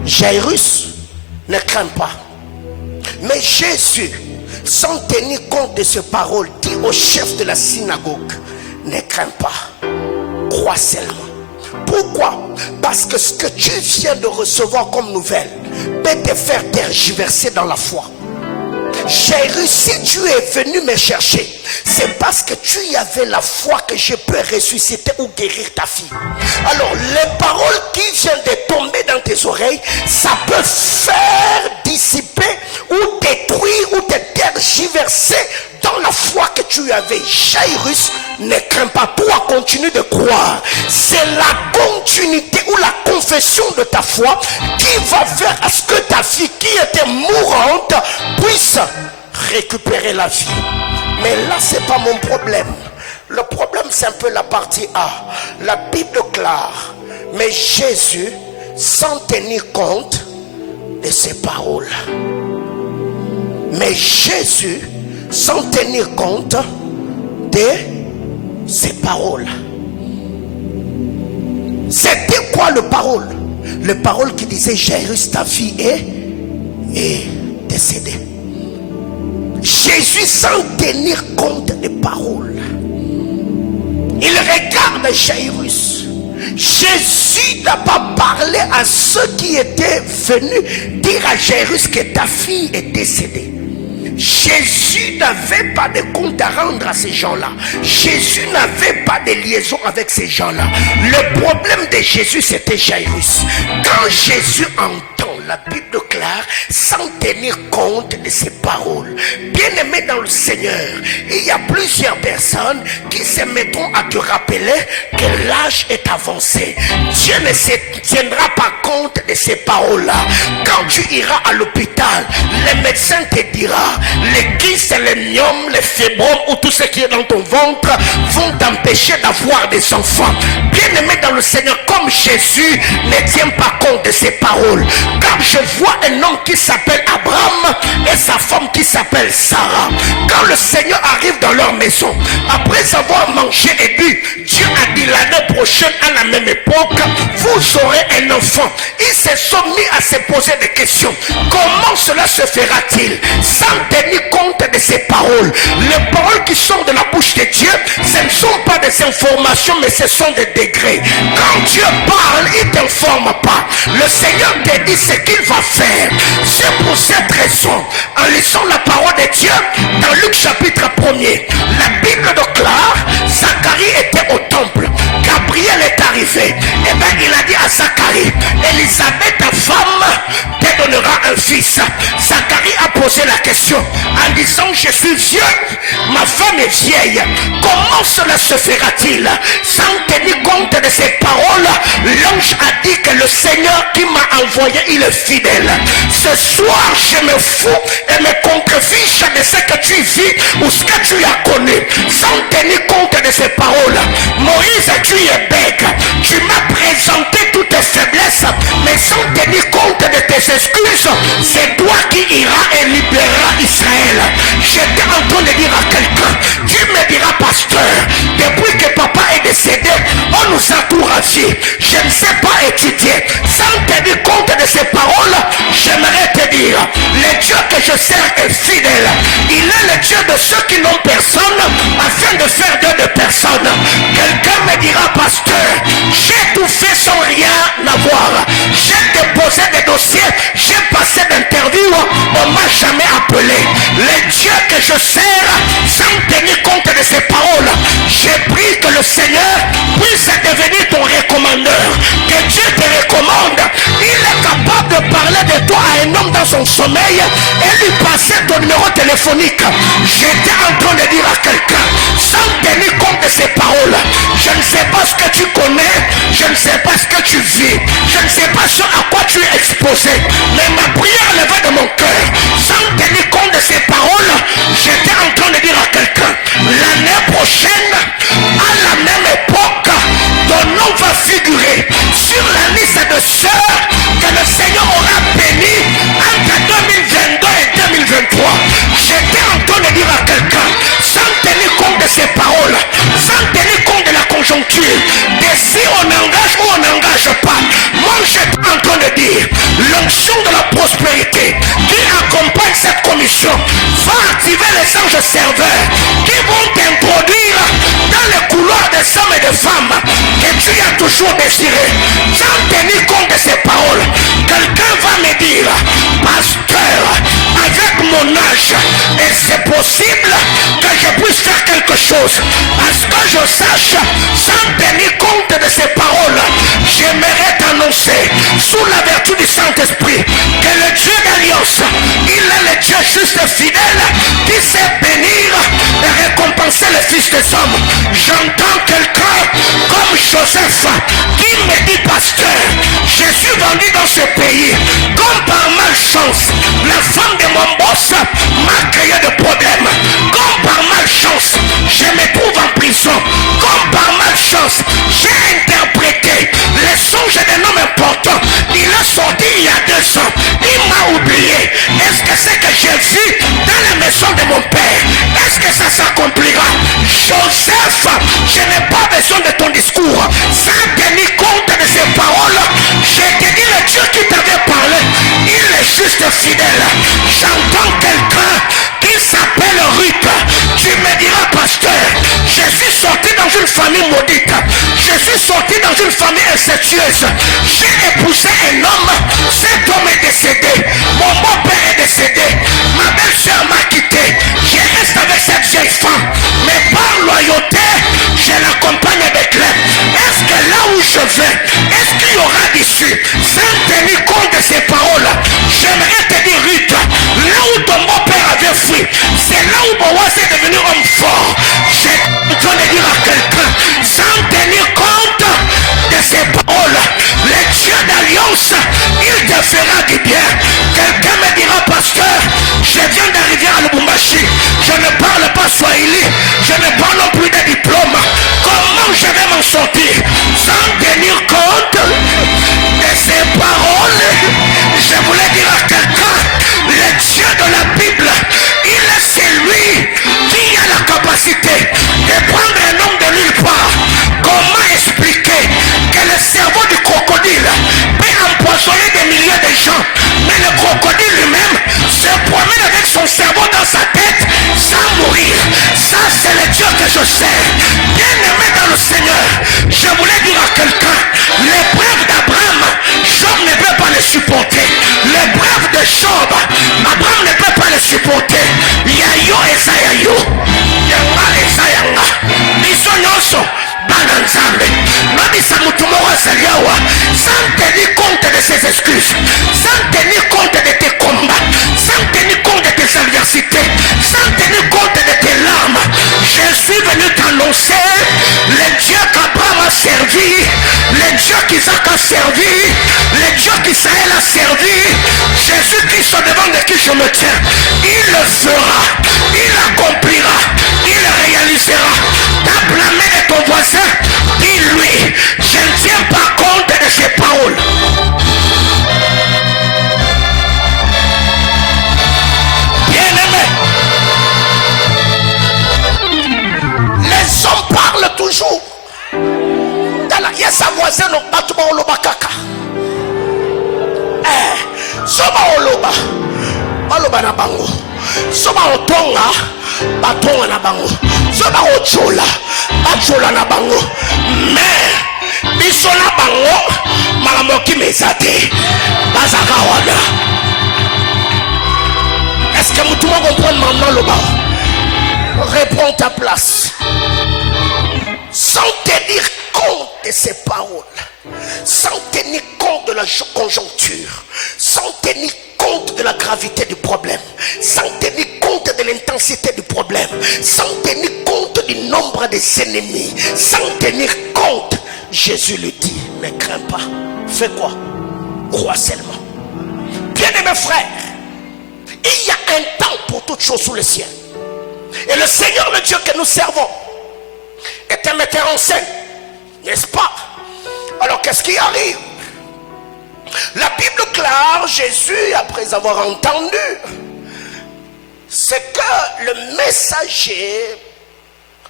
Jairus, ne crains pas. Mais Jésus, sans tenir compte de ces paroles, dit au chef de la synagogue, ne crains pas. Crois seulement. Pourquoi? Parce que ce que tu viens de recevoir comme nouvelle peut te faire tergiverser dans la foi. Jairus, si tu es venu me chercher, c'est parce que tu y avais la foi que je peux ressusciter ou guérir ta fille. Alors les paroles qui viennent de tomber dans tes oreilles, ça peut faire dissiper ou détruire ou te tergiverser dans la foi que tu avais. Jairus, ne crains pas, toi continue de croire. C'est la continuité ou la confession de ta foi qui va faire à ce que ta fille qui était mourante puisse récupérer la vie. Mais là, c'est pas mon problème. Le problème, c'est un peu la partie A. La Bible déclare, mais Jésus, sans tenir compte de ses paroles. Mais Jésus, sans tenir compte de ses paroles. C'était quoi le parole? Le parole qui disait, Jairus, ta fille est décédée. Jésus, sans tenir compte des paroles, il regarde Jairus. Jésus n'a pas parlé à ceux qui étaient venus dire à Jairus que ta fille est décédée. Jésus n'avait pas de compte à rendre à ces gens-là. Jésus n'avait pas de liaison avec ces gens-là. Le problème de Jésus, c'était Jairus. Quand Jésus entend, la Bible déclare, sans tenir compte de ses paroles. Bien-aimé dans le Seigneur, il y a plusieurs personnes qui se mettront à te rappeler que l'âge est avancé. Dieu ne se tiendra pas compte de ces paroles-là. Quand tu iras à l'hôpital, le médecin te dira, les kystes, les myomes, les fibromes ou tout ce qui est dans ton ventre vont t'empêcher d'avoir des enfants. Bien-aimé dans le Seigneur, comme Jésus ne tient pas compte de ces paroles. Quand je vois un homme qui s'appelle Abraham et sa femme qui s'appelle Sarah, quand le Seigneur arrive dans leur maison, après avoir mangé et bu, Dieu a dit l'année prochaine à la même époque, vous aurez un enfant. Ils se sont mis à se poser des questions. Comment cela se fera-t-il? Sans tenir compte de ces paroles. Les paroles qui sortent de la bouche de Dieu, ce ne sont pas des informations, mais ce sont des degrés. Quand Dieu parle, il ne t'informe pas. Le Seigneur te dit ce qu'il va faire. C'est pour cette raison, en lisant la parole de Dieu, dans Luc chapitre 1er, la Bible déclare, Zacharie était au temple. Gabriel est arrivé. Et bien il a dit à Zacharie, Élisabeth, ta femme, te donnera un fils. Zacharie a posé la question en disant, je suis vieux, ma femme est vieille. Comment cela se fera-t-il? Sans tenir compte de ces paroles, l'ange a dit que le Seigneur qui m'a envoyé, il est fidèle. Ce soir, je me fous et me contrefiche de ce que tu vis ou ce que tu as connu. Sans tenir compte de ces paroles. Moïse, tu es bête. Tu m'as présenté toutes tes faiblesses, mais sans tenir compte de tes excuses, c'est toi qui iras et libéreras Israël. J'étais en train de dire à quelqu'un, tu me diras, pasteur, depuis que papa est décédé, on nous a tout ravi. Je ne sais pas étudier. Sans tenir compte de ces paroles, j'aimerais te dire, le Dieu que je sers est fidèle. Il est le Dieu de ceux qui n'ont personne, afin de faire d'eux de personnes. Quelqu'un me dira, pasteur, j'ai tout fait sans rien avoir. J'ai déposé des dossier, j'ai passé d'interview, on m'a jamais appelé. Le Dieu que je sers, sans tenir compte de ses paroles, j'ai pris que le Seigneur puisse devenir ton recommandeur. Que Dieu te recommande. Il est capable de parler de toi à un homme dans son sommeil et lui passer ton numéro téléphonique. J'étais en train de dire à quelqu'un, sans tenir compte de ses paroles, je ne sais pas ce que tu connais, je ne sais pas ce que tu vis, je ne sais pas à quoi tu es exposé, mais ma prière levée de mon cœur, sans tenir compte de ses paroles, j'étais en train de dire à quelqu'un, l'année prochaine, à la même époque, ton nom va figurer sur la liste de ceux que le Seigneur aura béni entre 2022 et 2023. J'étais en train de dire à quelqu'un, sans tenir compte de ses paroles, sans tenir compte de la conjoncture, de si on engage ou on n'engage pas, moi j'étais en train de dire, l'onction de la prospérité qui accompagne cette commission va activer les anges serveurs qui vont t'introduire dans les couloirs des hommes et des femmes que tu as toujours désiré. Sans tenir compte de ces paroles, quelqu'un va me dire, pasteur, avec mon âge, et c'est possible que je puisse faire quelque chose. À ce que je sache, sans tenir compte de ces paroles, j'aimerais t'annoncer, sous la vertu du Saint-Esprit, que le Dieu d'Alliance, il est le Dieu juste et fidèle, qui sait bénir et récompenser les fils des hommes. J'entends quelqu'un comme Joseph qui me dit, pasteur, je suis vendu dans ce pays, comme par malchance, la femme de mon boss m'a créé de problèmes, comme par malchance, je me trouve en prison, comme par malchance, j'ai interprété les songes d'un homme important, il a sorti il y a 2 ans, il m'a oublié. Est-ce que c'est que j'ai vu dans la maison de mon père? Est-ce que ça s'accomplira? Joseph, je n'ai pas besoin de ton discours, sans tenir compte de ces paroles, je te dis le Dieu qui t'avait parlé, il est juste fidèle. J'entends quelqu'un qui s'appelle Ruth, tu me diras, pasteur, je suis sorti dans une famille maudite, je suis sorti dans une famille incestueuse, j'ai épousé un homme, cet homme est décédé, mon beau-père est décédé, ma belle-sœur m'a quitté, je reste avec cette vieille femme, mais par loyauté, je l'accompagne avec l'aide. Est-ce que là où je vais, est-ce qu'il y aura d'issue? Sans tenir compte de ces paroles, j'aimerais te dire, Ruth, là où ton beau-père avait fui, c'est là où Boaz est devenu homme fort. J'ai en train de dire à quelqu'un, sans tenir compte de ces paroles, le Dieu d'Alliance, il te fera du bien. Quelqu'un me dira, pasteur, je viens d'arriver à Lubumbashi, je ne parle pas swahili, je ne parle non plus de diplôme. Comment je vais m'en sortir? Sans tenir compte de ces paroles, je voulais dire à quelqu'un, le Dieu de la Bible, il est celui qui a la capacité de prendre un homme de nulle part. Comment expliquer que le cerveau du crocodile peut empoisonner des milliers de gens, mais le crocodile lui-même se promène avec son cerveau dans sa tête sans mourir? Ça, c'est le Dieu que je sers. Bien aimé dans le Seigneur, je voulais dire à quelqu'un, l'épreuve d'Abraham, Job ne peut pas le supporter. L'épreuve de Job, Abraham ne peut pas le supporter. Yayo Esayayo, Yanga Esayanga, Bisonyoso, Bananzambe, Nabisa Mutumora Saliawa, sans tenir compte de ses excuses, sans tenir compte de tes combats, sans tenir compte de tes adversités, sans tenir compte de tes larmes. Je suis venu t'annoncer le Dieu qu'Abraham a servi, le Dieu qu'Isaac a servi, le Dieu qu'Israël a servi, Jésus-Christ devant de qui je me tiens. Il le fera, il accomplira, il réalisera. Tape la main de ton voisin, dis-lui, je ne tiens pas compte de ses paroles. Bien-aimé, les hommes parlent toujours. Il y a sa voisine au bâtiment au Lobakaka. Soba oloba, oloba na bango. Soba otonga, batonga na bango. Soba ochola, bachola na bango. Mais Bisola bango, malamoki mesate. Bazaka wana. Est-ce que tout le monde comprend maintenant le bas? Réponds ta place. Sans tenir compte de ces paroles, sans tenir compte de la conjoncture, sans tenir compte de la gravité du problème, sans tenir compte de l'intensité du problème, sans tenir compte du nombre des ennemis, sans tenir compte, Jésus lui dit, ne crains pas, fais quoi? Crois seulement. Bien-aimés frères, il y a un temps pour toutes choses sous le ciel. Et le Seigneur, le Dieu que nous servons, est un metteur en scène, n'est-ce pas? Alors qu'est-ce qui arrive? La Bible clare, Jésus, après avoir entendu, c'est que le messager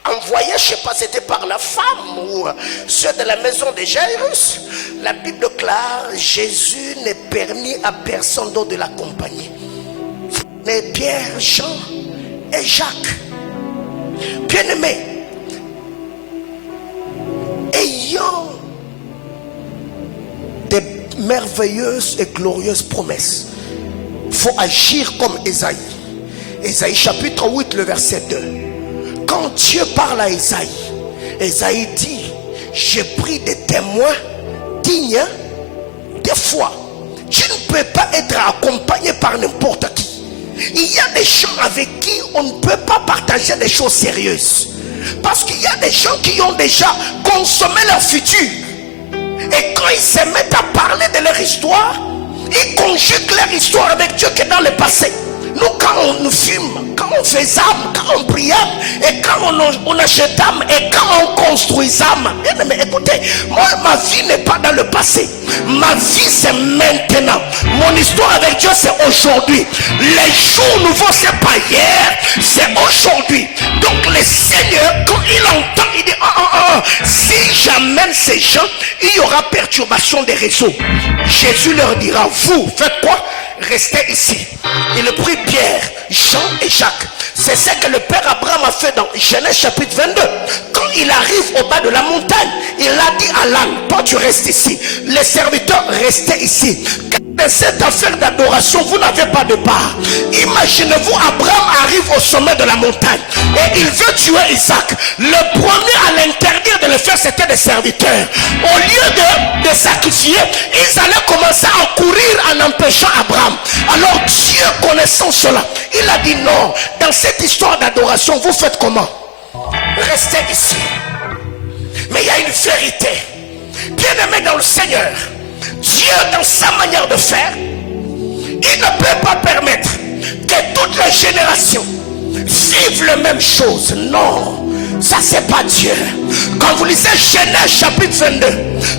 envoyé, je ne sais pas, c'était par la femme ou ceux de la maison de Jairus. La Bible clare, Jésus n'est permis à personne d'autre de l'accompagner. Mais Pierre, Jean et Jacques, bien-aimés, ayant des merveilleuses et glorieuses promesses, il faut agir comme Ésaïe. Ésaïe chapitre 8, le verset 2. Quand Dieu parle à Ésaïe, Ésaïe dit, j'ai pris des témoins dignes de foi. Tu ne peux pas être accompagné par n'importe qui. Il y a des gens avec qui on ne peut pas partager des choses sérieuses. Parce qu'il y a des gens qui ont déjà consommé leur futur. Et quand ils se mettent à parler de leur histoire, ils conjuguent leur histoire avec Dieu qui est dans le passé. Nous, quand on nous fume, quand on fait âme, quand on prie et quand on achète âme, et quand on construit âme, mais écoutez, moi, ma vie n'est pas dans le passé. Ma vie, c'est maintenant. Mon histoire avec Dieu, c'est aujourd'hui. Les jours nouveaux, c'est pas hier, c'est aujourd'hui. Donc, le Seigneur, quand il entend, il dit, si j'amène ces gens, il y aura perturbation des réseaux. Jésus leur dira, vous, faites quoi? Restez ici. Il prit Pierre, Jean et Jacques. C'est ce que le père Abraham a fait dans Genèse chapitre 22. Quand il arrive au bas de la montagne, il a dit à l'âne, toi tu restes ici. Les serviteurs, restez ici. Dans cette affaire d'adoration, vous n'avez pas de part. Imaginez-vous, Abraham arrive au sommet de la montagne et il veut tuer Isaac. Le premier à l'interdire de le faire, c'était des serviteurs. Au lieu de sacrifier, ils allaient commencer à courir en empêchant Abraham. Alors Dieu, connaissant cela, il a dit non, dans cette histoire d'adoration, vous faites comment? Restez ici. Mais il y a une vérité. Bien-aimé dans le Seigneur, Dieu, dans sa manière de faire, il ne peut pas permettre que toutes les générations vivent la même chose. Non, ça c'est pas Dieu. Quand vous lisez Genèse chapitre 22,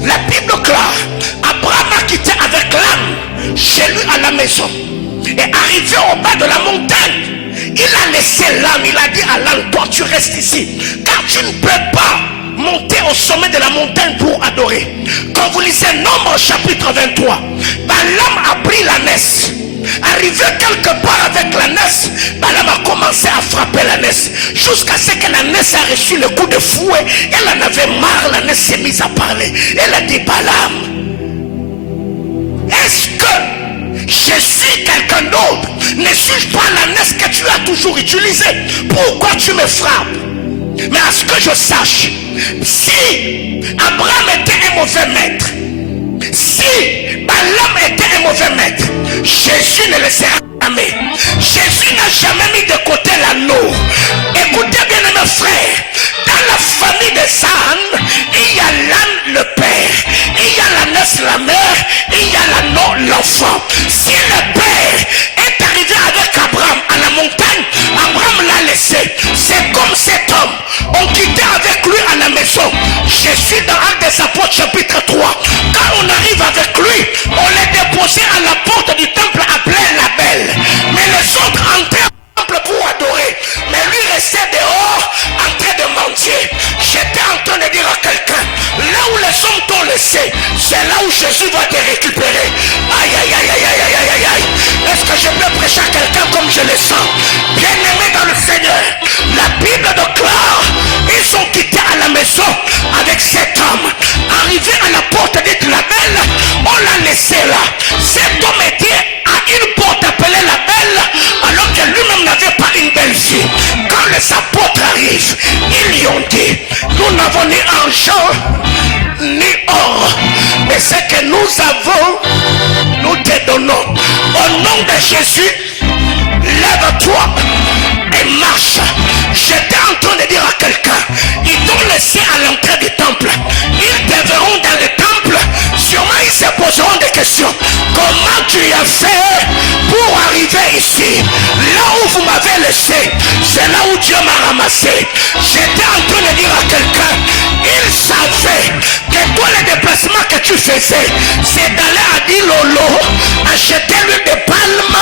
la Bible clare, Abraham a quitté avec l'âne chez lui à la maison. Et arrivé au bas de la montagne, il a laissé l'âne, il a dit à l'âne, toi tu restes ici, car tu ne peux pas monter au sommet de la montagne pour adorer. Quand vous lisez Nombre chapitre 23, Balaam a pris l'ânesse. Arrivé quelque part avec l'ânesse, Balaam a commencé à frapper l'ânesse jusqu'à ce que l'ânesse a reçu le coup de fouet. Elle en avait marre, l'ânesse s'est mise à parler. Elle a dit, Balaam, est-ce que je suis quelqu'un d'autre? Ne suis-je pas l'ânesse que tu as toujours utilisée? Pourquoi tu me frappes? Mais à ce que je sache, si Abraham était un mauvais maître, si Balaam était un mauvais maître, Jésus ne le sera jamais. Jésus n'a jamais mis de côté l'anneau. Écoutez bien mes frères, dans la famille des ânes, il y a l'âne le père, il y a l'ânesse la mère, il y a l'anneau l'enfant. Si le père est arrivé avec Abraham à la montagne, Abraham l'a laissé. C'est comme cet homme, on quittait avec lui à la maison. Jésus dans Actes des Apôtres chapitre 3, quand on arrive avec lui, on l'a déposé à la porte du temple appelé la Belle. Mais les autres entraient au temple pour adorer, mais lui restait dehors en train de mentir. J'étais en train de dire à quelqu'un, là où les hommes t'ont laissé, c'est là où Jésus va te récupérer. Aïe aïe aïe aïe aïe aïe aïe aïe. Est-ce que je peux prêcher à quelqu'un comme je le sens? Bien aimé dans le Seigneur, la Bible déclare, ils sont quittés à la maison avec cet homme. arrivé à la porte de la belle, on l'a laissé là. Cet homme était à une porte appelée la belle, alors que lui-même n'avait pas une belle fille. Quand les apôtres arrivent, ils lui ont dit, nous n'avons ni argent ni or, mais ce que nous avons, nous te donnons. Au nom de Jésus, lève-toi et marche. J'étais en train de dire à quelqu'un, ils t'ont laissé à l'entrée du temple. Ils te verront dans le temple. Sûrement ils se poseront des questions. Comment tu as fait pour arriver ici? Là où vous m'avez laissé, c'est là où Dieu m'a ramassé. J'étais en train de dire à quelqu'un, il savait que tous les déplacements que tu faisais, c'est d'aller à Dilolo, acheter l'huile de palme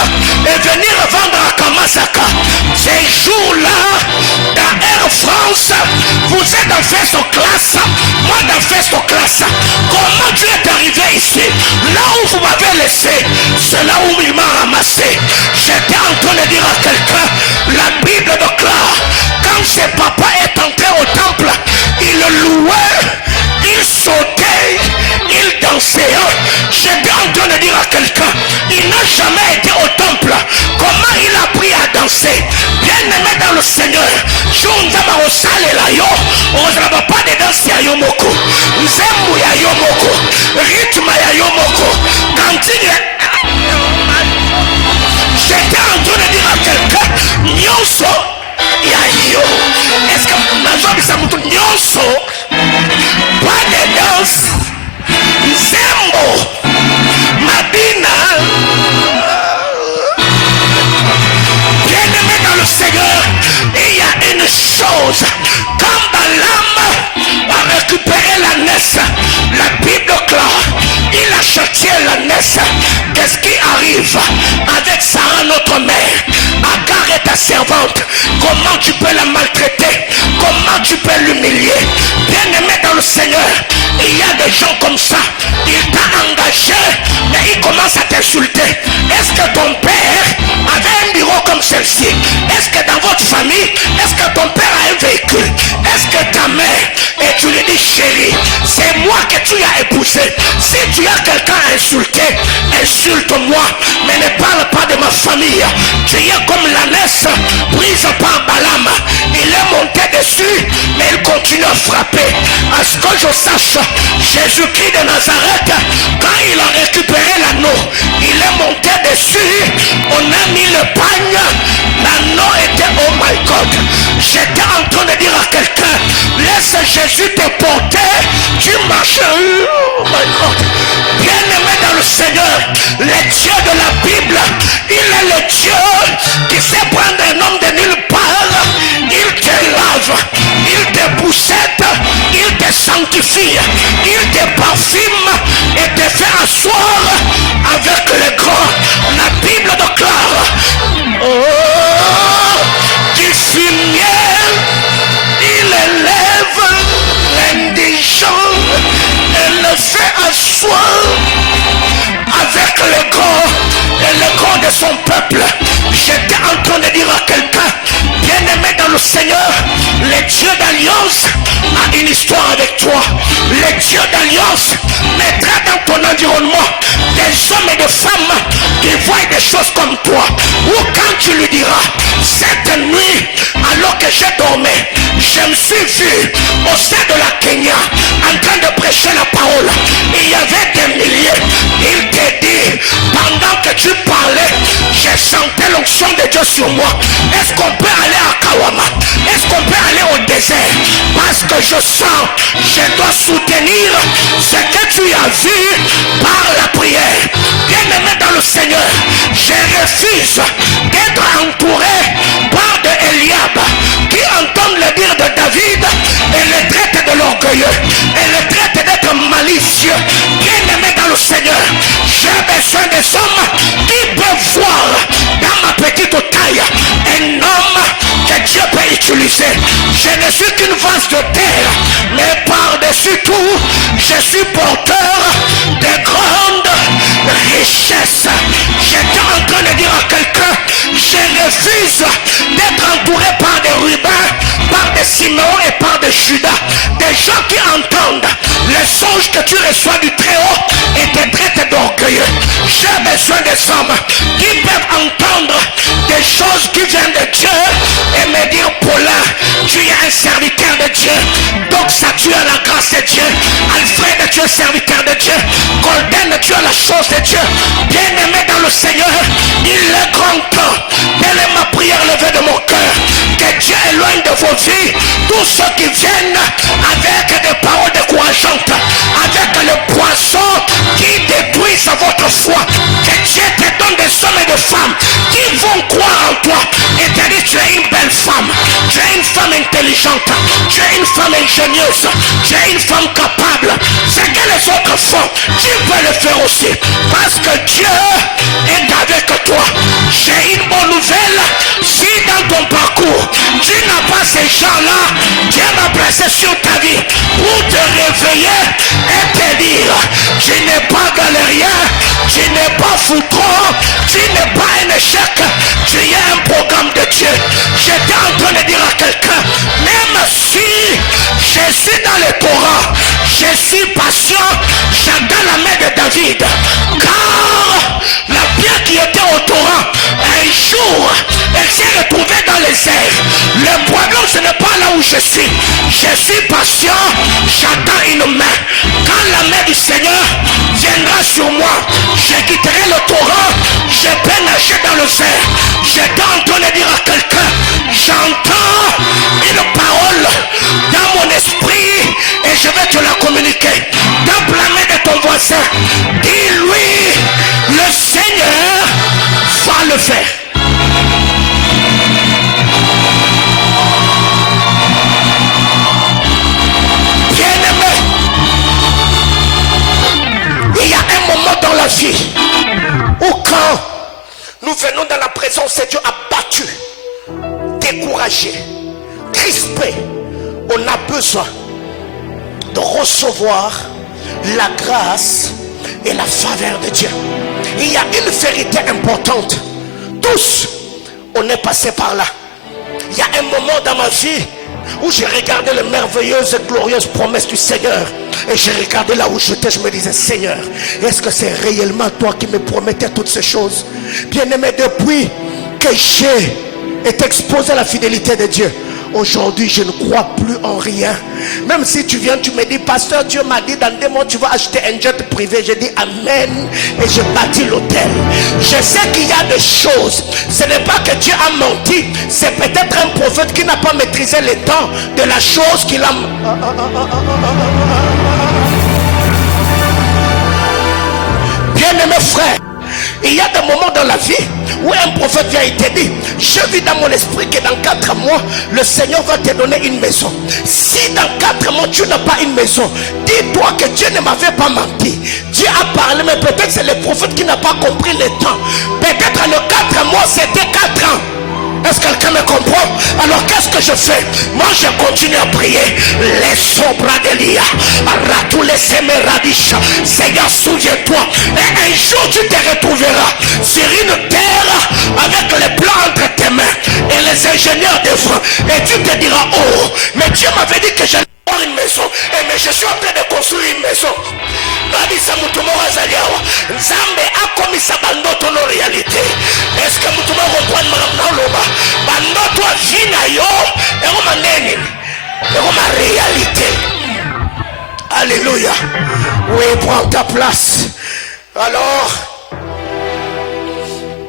et venir vendre à Kamasaka. Ces jours-là, dans Air France, vous êtes dans first class, moi dans first class. Comment tu es arrivé ici? Là où vous m'avez laissé, c'est là où il m'a ramassé. J'étais en train de dire à quelqu'un, la Bible déclare, quand ce papa est entré au temple, il louait, il sautait, il dansait. J'étais en train de dire à quelqu'un, il n'a jamais été au temple. Comment il a appris à danser? Bien aimé dans le Seigneur, je ne sais pas pas de danse ya yomoko, nzembo ya yomoko, rythme ya yomoko, cantine. J'étais en train de dire à quelqu'un, nyonso ya yo. Est-ce que nous avons dit nyonso? Pas de danse, nzembo, mabina. Bien-aimé dans le Seigneur, il y a une chose. Quand Balaam a récupéré la naisse, la Bible déclare, il a châtié la naisse. Qu'est-ce qui arrive avec Sarah, notre mère? Agar est ta servante. Comment tu peux la maltraiter? Comment tu peux l'humilier? Bien-aimé dans le Seigneur, il y a des gens comme ça. Il t'a engagé, mais il commence à t'insulter. Est-ce que ton père avait un bureau comme celle-ci? Est-ce que dans votre famille, est-ce que ton père a un véhicule? Est-ce que ta mère, et tu lui dis, chérie, c'est moi que tu as épousé. Si tu as quelqu'un à insulter, insulte-moi, mais ne parle pas de ma famille. Tu es comme l'ânesse prise par Balaam. Il est monté dessus, mais il continue à frapper. À ce que je sache, Jésus-Christ de Nazareth, quand il a récupéré l'anneau, il est monté dessus, on a mis le pagne, l'anneau était, oh my God. J'étais en train de dire à quelqu'un, laisse Jésus te porter, tu marches, oh my God. Bien-aimé dans le Seigneur, le Dieu de la Bible, il est le Dieu qui sait prendre un homme de nulle part, il te lave, il te poussette, il te sanctifie, il te parfume et te fait asseoir avec les grands. La Bible déclare, oh, du fumier, il élève l'indigent et le fait asseoir avec les grands et les grands de son peuple. J'étais en train de dire à quelqu'un, bien-aimé dans le Seigneur, le Dieu d'alliance a une histoire avec toi. Le Dieu d'alliance mettra dans ton environnement des hommes et des femmes qui voient des choses comme toi. Ou quand tu lui diras, cette nuit, alors que je dormais, je me suis vu au sein de la Kenya en train de prêcher la parole. Il y avait des milliers. Il te dit, pendant que tu parlais, j'ai senti l'onction de Dieu sur moi. Est-ce qu'on peut aller à Kawama? Est-ce qu'on peut aller au désert? Parce que je sens, je dois soutenir ce que tu as vu par la prière. Bien-aimé dans le Seigneur, je refuse d'être entouré par de Eliab qui entendent le dire de David et le traite de l'orgueilleux et le traite d'être malicieux. Bien-aimé dans le Seigneur, j'ai besoin des hommes qui peuvent voir dans ma petite taille un homme que Dieu peut utiliser. Je ne suis qu'une vase de terre, mais par-dessus tout, je suis porteur de grandes richesses. J'étais en train de dire à quelqu'un, je refuse d'être entouré par des rubans, par des de Simeon et part de Judas, des gens qui entendent les songes que tu reçois du Très-Haut et te traitent d'orgueilleux. J'ai besoin des hommes qui peuvent entendre des choses qui viennent de Dieu et me dire, Paulin, tu es un serviteur de Dieu. Donc ça, tu as la grâce de Dieu. Alfred, tu es serviteur de Dieu. Golden, tu as la chose de Dieu. Bien-aimé dans le Seigneur, il est grand temps. Telle est ma prière levée de mon cœur. Que Dieu éloigne de vos vies tous ceux qui viennent avec des paroles décourageantes, avec le poison qui détruisent votre foi. Que Dieu te donne des hommes et des femmes qui vont croire en toi et te dire, tu es une belle femme, tu es une femme intelligente, tu es une femme ingénieuse, tu es une femme capable. Ce que les autres font, tu peux le faire aussi, parce que Dieu est avec toi. J'ai une bonne nouvelle. Si dans ton parcours tu n'as pas ces gens-là, Dieu m'a placé sur ta vie pour te réveiller et te dire, tu n'es pas galérien, tu n'es pas foutron, tu n'es pas un échec, tu es un programme de Dieu. J'étais en train de dire à quelqu'un, même si je suis dans le Torah, je suis patient, j'attends la main de David, car la pierre qui était au Torah, un jour, elle s'est retrouvée dans les airs. Le problème, ce n'est pas là où je suis patient, j'attends une main. Quand la main du Seigneur viendra sur moi, je quitterai le Torah, je peux nager dans le cerf. J'étais en train de dire à quelqu'un, j'entends une parole dans mon esprit et je vais te la communiquer. Dans la main de ton voisin, dis-lui, le Seigneur va le faire. Bien-aimé, il y a un moment dans la vie où quand nous venons dans la présence de Dieu abattu, découragé, crispé, on a besoin de recevoir la grâce et la faveur de Dieu. Il y a une vérité importante. Tous, on est passé par là. Il y a un moment dans ma vie où j'ai regardé les merveilleuses et glorieuses promesses du Seigneur. Et j'ai regardé là où j'étais, je me disais, Seigneur, est-ce que c'est réellement toi qui me promettais toutes ces choses? Bien-aimé, depuis que j'ai été exposé à la fidélité de Dieu, aujourd'hui je ne crois plus en rien. Même si tu viens, tu me dis, pasteur, Dieu m'a dit dans 2 mois tu vas acheter un jet privé. Je dis amen et je bâtis l'hôtel. Je sais qu'il y a des choses, ce n'est pas que Dieu a menti, c'est peut-être un prophète qui n'a pas maîtrisé le temps de la chose qu'il a. Bien-aimé frère, il y a des moments dans la vie où un prophète vient et te dit, je vis dans mon esprit que dans 4 mois le Seigneur va te donner une maison. Si dans 4 mois tu n'as pas une maison, dis-toi que Dieu ne m'avait pas menti. Dieu a parlé, mais peut-être c'est le prophète qui n'a pas compris le temps. Peut-être le 4 mois c'était 4 ans. Est-ce que quelqu'un me comprend? Alors qu'est-ce que je fais? Moi je continue à prier. Les sobras d'Elia, tous les séméradiches. Seigneur, souviens-toi. Et un jour tu te retrouveras sur une terre avec les plans entre tes mains et les ingénieurs devant. Et tu te diras, oh, mais Dieu m'avait dit que j'allais avoir une maison. Et mais je suis en train de construire une maison. Nzambe a commis sa bandoto no réalité. Est-ce que vous pouvez reprendre bandoto a vina yo et maneni et ma réalité? Alléluia. Oui, prends ta place. Alors,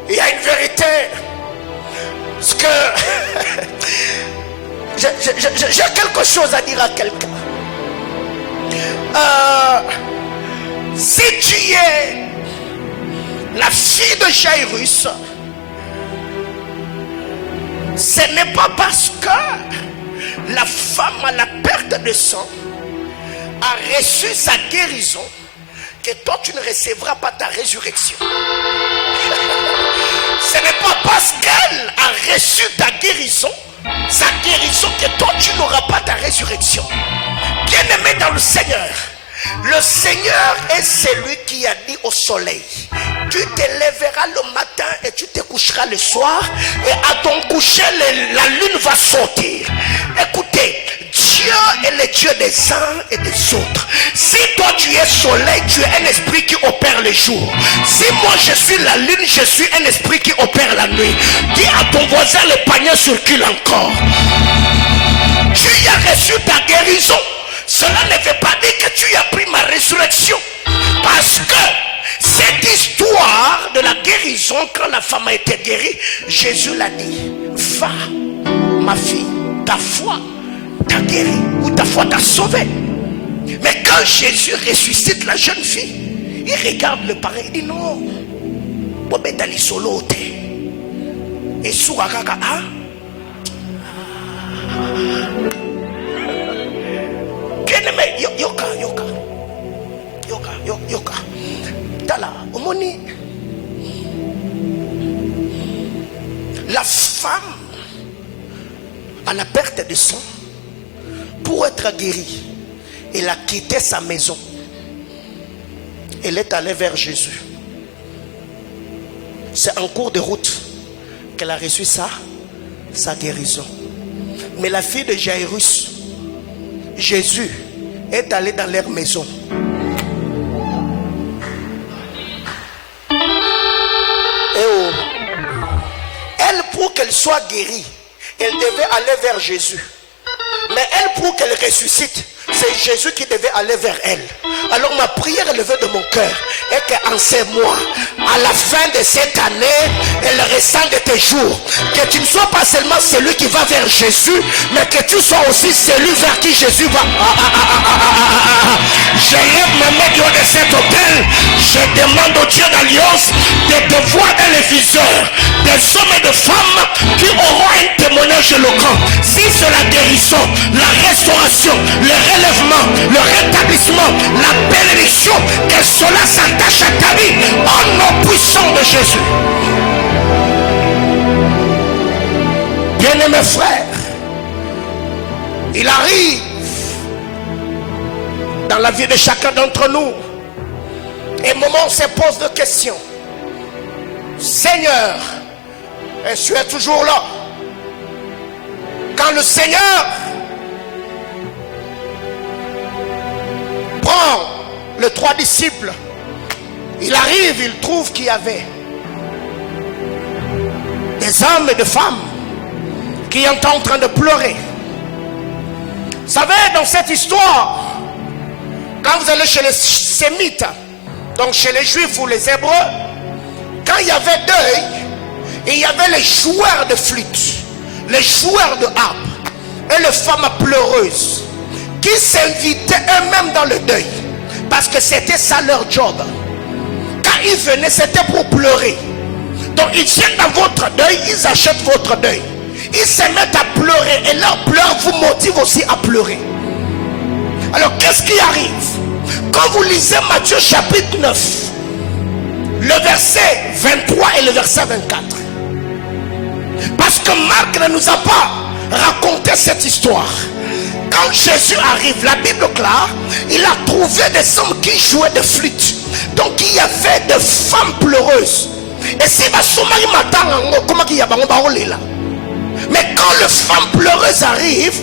il y a une vérité. Parce que j'ai quelque chose à dire à quelqu'un. Si tu es la fille de Jairus, ce n'est pas parce que la femme à la perte de sang a reçu sa guérison que toi tu ne recevras pas ta résurrection. Ce n'est pas parce qu'elle a reçu ta guérison, sa guérison, que toi tu n'auras pas ta résurrection. Bien-aimé dans le Seigneur, le Seigneur est celui qui a dit au soleil, tu te lèveras le matin et tu te coucheras le soir, et à ton coucher la lune va sortir. Écoutez, Dieu est le Dieu des uns et des autres. Si toi tu es soleil, tu es un esprit qui opère le jour. Si moi je suis la lune, je suis un esprit qui opère la nuit. Dis à ton voisin, le panier circule encore. Tu y as reçu ta guérison. Cela ne veut pas dire que tu as pris ma résurrection. Parce que cette histoire de la guérison, quand la femme a été guérie, Jésus l'a dit, va ma fille, ta foi t'a guéri ou ta foi t'a sauvé. Mais quand Jésus ressuscite la jeune fille, il regarde le parrain, il dit non, bobetali solo te et surakaka ah. Bien aimé, yoka tala omoni la femme à la perte de sang. Pour être guérie, elle a quitté sa maison. Elle est allée vers Jésus. C'est en cours de route qu'elle a reçu sa guérison. Mais la fille de Jairus, Jésus est allé dans leur maison. Et oh, elle, pour qu'elle soit guérie, elle devait aller vers Jésus. Mais elle, pour qu'elle ressuscite, c'est Jésus qui devait aller vers elle. Alors ma prière élevée de mon cœur est qu'en ces mois, à la fin de cette année et le restant de tes jours, que tu ne sois pas seulement celui qui va vers Jésus, mais que tu sois aussi celui vers qui Jésus va. Je lève ma main du haut de cet hôtel. Je demande au Dieu d'Alliance de voir dans les viseurs des hommes et de femmes qui auront un témoignage éloquent. Si c'est la guérison, la restauration, le relèvement, le rétablissement, la bénédiction, que cela s'attache à ta vie au nom puissant de Jésus. Bien-aimés frères, il arrive dans la vie de chacun d'entre nous et au moment où on se pose de questions. Seigneur, est-ce que tu es toujours là? Quand le Seigneur prend les 3 disciples, il arrive, il trouve qu'il y avait des hommes et des femmes qui étaient en train de pleurer. Vous savez, dans cette histoire, quand vous allez chez les Sémites, donc chez les Juifs ou les Hébreux, quand il y avait deuil, il y avait les joueurs de flûte, les joueurs de harpe et les femmes pleureuses qui s'invitaient eux-mêmes dans le deuil parce que c'était ça leur job. Quand ils venaient, c'était pour pleurer. Donc ils viennent dans votre deuil, ils achètent votre deuil, ils se mettent à pleurer et leur pleurs vous motive aussi à pleurer. Alors qu'est-ce qui arrive? Quand vous lisez Matthieu chapitre 9, le verset 23 et le verset 24, parce que Marc ne nous a pas raconté cette histoire. Quand Jésus arrive, la Bible clare, il a trouvé des hommes qui jouaient de flûte. Donc il y avait des femmes pleureuses. Et si mais quand les femmes pleureuses arrivent,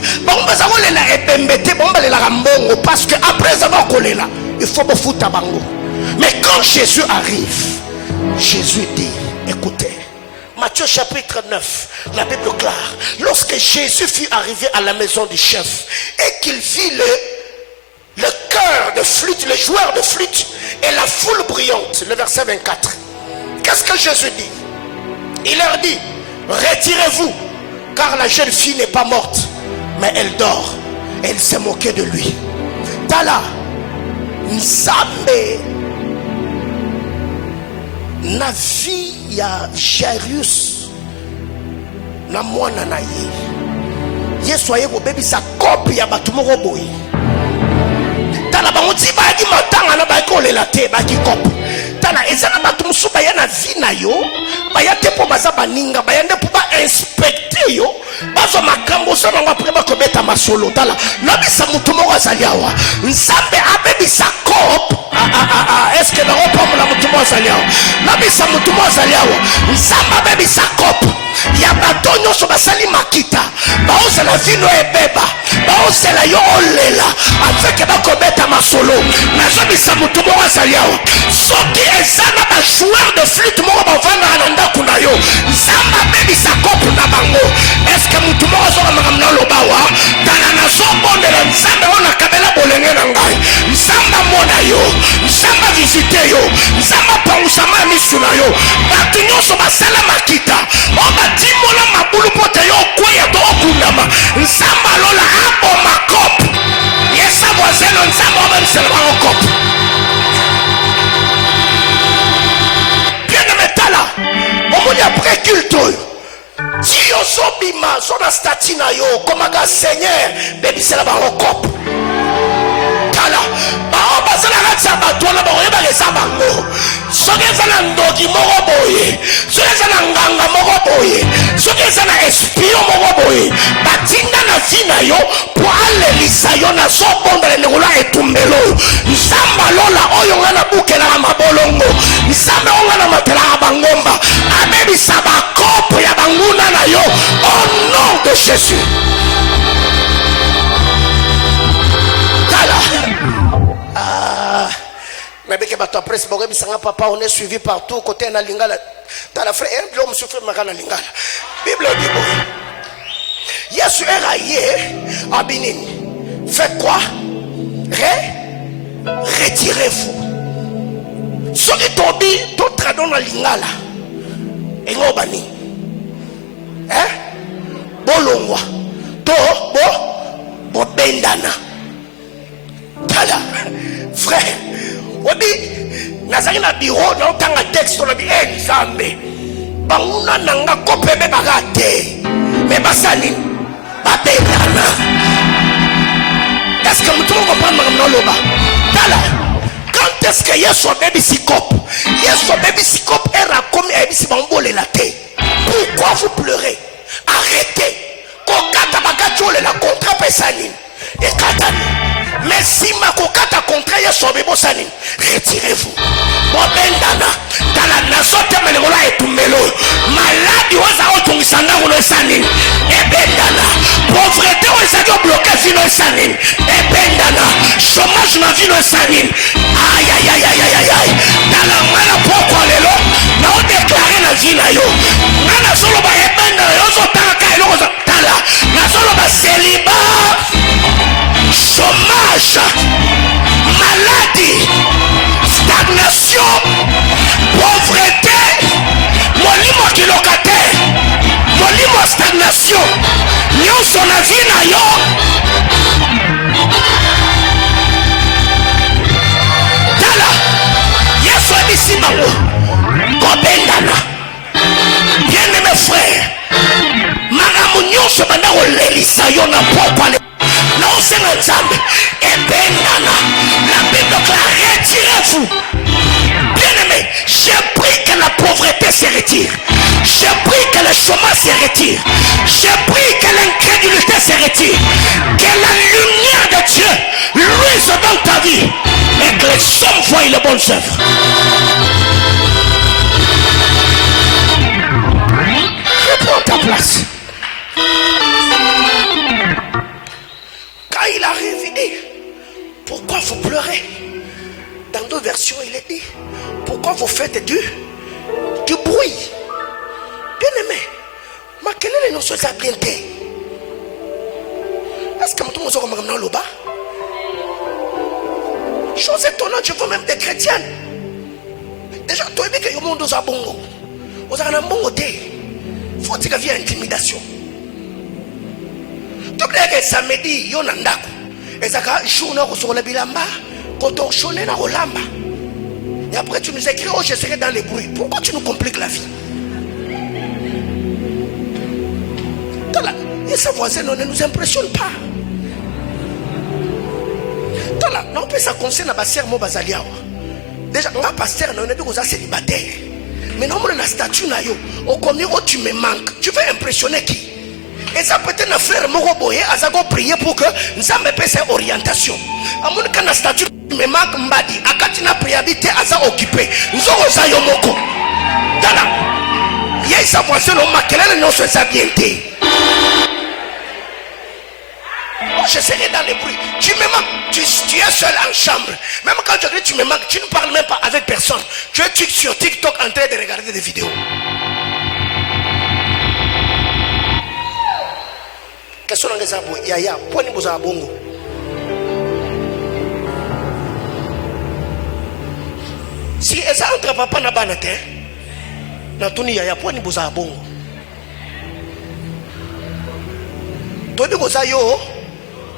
parce qu'après avoir collé là, il faut me foutre à bango. Mais quand Jésus arrive, Jésus dit, écoutez, Matthieu chapitre 9, la Bible clare, lorsque Jésus fut arrivé à la maison du chef et qu'il vit le chœur de flûte, les joueurs de flûte et la foule brillante, le verset 24, qu'est-ce que Jésus dit? Il leur dit, retirez-vous, car la jeune fille n'est pas morte, mais elle dort. Et il s'est moqué de lui. Tala, Nzambe, na vie ya Jairus, na mwana na ye. Yesu aye ko bebi sa copie ya batumoko boy. Tala bango ti ba di matanga na ba ko lela te ba ki cop. tala ezana bato musu baya na vie na yo baya te po baza baninga baya nde po ba inspecter yo bazo makambo so nango après bakobeta masolo tala nabisa mutu moko azali awa nzambe abebisa kope est-ce que nango pambola mutu moko azali awa nabisa mutu moko azali awa nzambe abebisa kope ya bato nyonso basali makita baozela vino ebeba baozela yo olela afeke bakobeta masolo nazobisa mutu moko azali awa soki eza na bajoueur de flûte moko bavandaka na ndako na yo nzambe abebisa kope na bango eske mutu moko azoka makambo na lobawa tala nazobondela nzambe oyo nakabela bolenge na ngai nzambe amona yo nzambe avisite yo nzambe apangusama ya misu na yo bato nyonso basala makita oyo batimola mabulu mpo te yo okweya to okundama nzambe alola aboma kope yesa voisino nzambe obebisela bango kope bien metala omoni après culte oyo ti ozobima zo na stati na yo komaka seigneur bebisela bango kope tala bao bazalaka tia bato wana bakoyebaka eza bango soki eza na ndoki moko boye soki eza na nganga moko boye soki eza na espion moko boye batinda na vi na yo po alelisa yo nazobondela ndekolo ya etumbelo oyo nzambe alola oyo nga na bukelaka mabolongo nzambe oyo nga na matelaka bangomba abebisa bakopo ya banguna na yo au nom de Jésus. Mais que bato presse bogo bisanga papa on est suivi partout côté na lingala dans la frère l'homme souffre makana lingala Bible dit bon Yesu eraye abinini fait quoi retirez-vous ce qui tobi to tradon na lingala engo bani bolongwa to bo bendana tala frère obi nazaki na bureau na otanga texte na bi nzambe banguna nanga kopebe baka te me basali babendana est-ce que mutu comprendre makambo na loba tala quand est-ce que yesu abebisi kope yesu abebisi kope erakomi ayebisi bambolela te pourquoi vous pleurez arrêtez kokata bakati olela contrat pesa nini ekatani mais si ma kokata contre yesu abebosani retirez-vous bobendana tala nazotema likolo ya etumbelo maladi oza otungisa ndango no esa nini ebendana pauvreté oyo ezali obloke vino esa nini ebendana chômage na vino esa nini ayayayayayay tala ngana pokwa lelo naodeklare na vi na yo nga nazoloba ebendana yo ozotanga ka eloko tala nazoloba seliba chômage, maladie, stagnation, pauvreté, molimo kilokataire, molimo stagnation, nyonso na vie na yo. Tala, Yesu abisi bango, kobendana. Bien-aimé frère, makambo nyonso banda kolelisa yo na pokwa la Bible déclare retirez-vous. Bien-aimé, j'ai pris que la pauvreté se retire, j'ai pris que le chômage se retire, j'ai pris que l'incrédulité se retire, que la lumière de Dieu luise dans ta vie et que les hommes voient les bonnes œuvres. Reprends ta place. Il arrive, il dit, pourquoi vous pleurez? Dans deux versions, il est dit, pourquoi vous faites du bruit? Bien aimé, mais quelle est notre chose à bien dire? Est-ce que nous sommes comme dans le bas? Chose étonnante, je vois même des chrétiennes. Déjà, toi, il y a un monde aux abongos. Aux abongos, il faut qu'il y ait intimidation. Que samedi yo na ndako ezaka journée ko sur le bilamba koto shone na rolamba et après tu nous écris oh je serai dans les bruits. Pourquoi tu nous compliques la vie? Tala, et sa voisine ne nous impressionne pas. Tala, non peut ça conseiller na ba sermo bazaliawa Déjà, ma pasteur, on est tous célibataires. Mais non, on a un statut, au combien tu me manques. Tu veux impressionner qui? Et ça peut être un frère Moroboye, à prier pour que nous avons cette orientation. À mon cas, un statut me manque, Mbadi, à Katina priabité, à ça occupé. Nous avons ça yomoko. Dala. Il y a sa voiture, on m'a qu'elle ne se s'abienté. Je serai dans les bruits. Tu me manques. Tu es seul en chambre. Même quand tu dis tu me manques, tu ne parles même pas avec personne. Tu es sur TikTok en train de regarder des vidéos. Question dans les abos. Yaya, point de boza bongo. Si ça entre papa na banate, na tuni yaya point de boza bongo. Toni boza yo.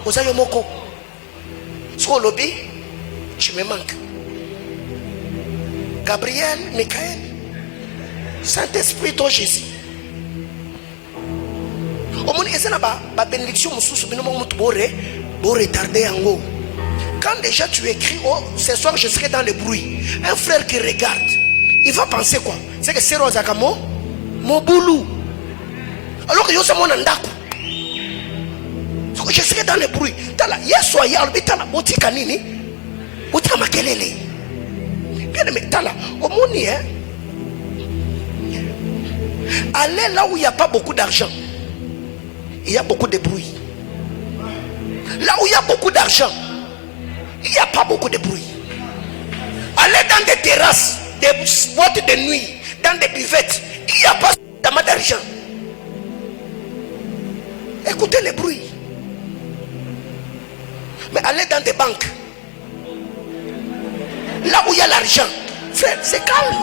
Ozayo moko. Sur le lobby, tu me manques. Gabriel, Michael, Saint-Esprit, toi Jésus. Au moins, c'est là-bas, la bénédiction, retardé en haut. Quand déjà tu écris, oh, ce soir je serai dans le bruit. Un frère qui regarde, il va penser quoi? C'est que c'est Rosakamo, mon boulot. Alors que je suis mon andaku. Je serai dans le bruit. Tala, yeso ya albitala botika nini? Botika makelele. Bien aimé, tala, au monde hein. Allez là où il n'y a pas beaucoup d'argent. Il y a beaucoup de bruit. Là où il y a beaucoup d'argent, il n'y a pas beaucoup de bruit. Allez dans des terrasses, des boîtes de nuit, dans des buvettes, il n'y a pas d'argent. Écoutez les bruits. Mais allez dans des banques. Là où il y a l'argent. Frère, c'est calme.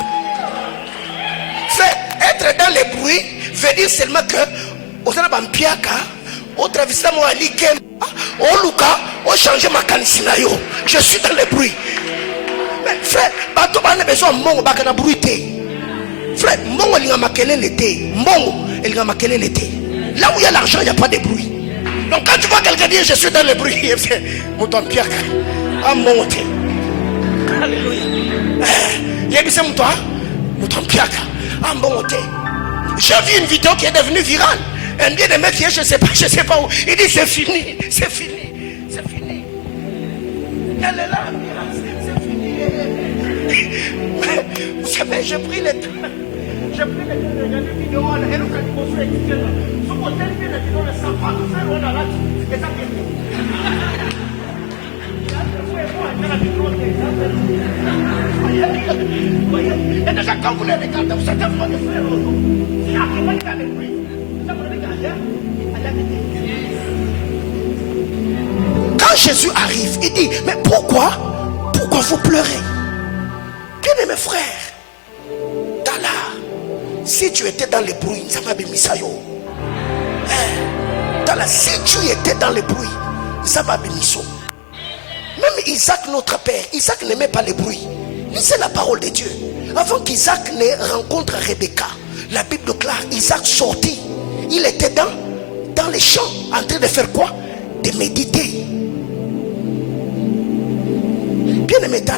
Frère, être dans les bruits veut dire seulement que au Piaka, au Travista Moalikem, au Luka, au changer ma canisinayo. Je suis dans les bruits. Mais frère, bateau a besoin de mon bakana bruité. Frère, mon il y a maquillé l'été. Mon il y a maquillé l'été. Là où il y a l'argent, il n'y a pas de bruit. Donc quand tu vois quelqu'un dire je suis dans le bruit, il fait Mouton Piaka. Ah mon Dieu. Alléluia. Il y a dit Mouton Piaka. Ah mon Dieu. J'ai vu une vidéo qui est devenue virale. Un bien de mec qui est, je sais pas où. Il dit c'est fini. C'est fini. Elle est là. C'est fini. Mais, vous savez, j'ai pris le temps. J'ai pris le temps de regarder une vidéo. Elle a construit et déjà quand vous les regardez, vous êtes un frère de frère. Si après il a les prix, vous avez regardé. Quand Jésus arrive, il dit, mais pourquoi vous pleurez? Bien aimé frère, Tala, si tu étais dans les bruits, ça m'a béni ça yo. Si tu étais dans le bruit, ça va bénir. Même Isaac, notre père, Isaac n'aimait pas le bruit. Lisez la parole de Dieu. Avant qu'Isaac ne rencontre Rebecca, la Bible déclare Isaac sortit. Il était dans les champs, en train de faire quoi? De méditer. Bien aimé, là,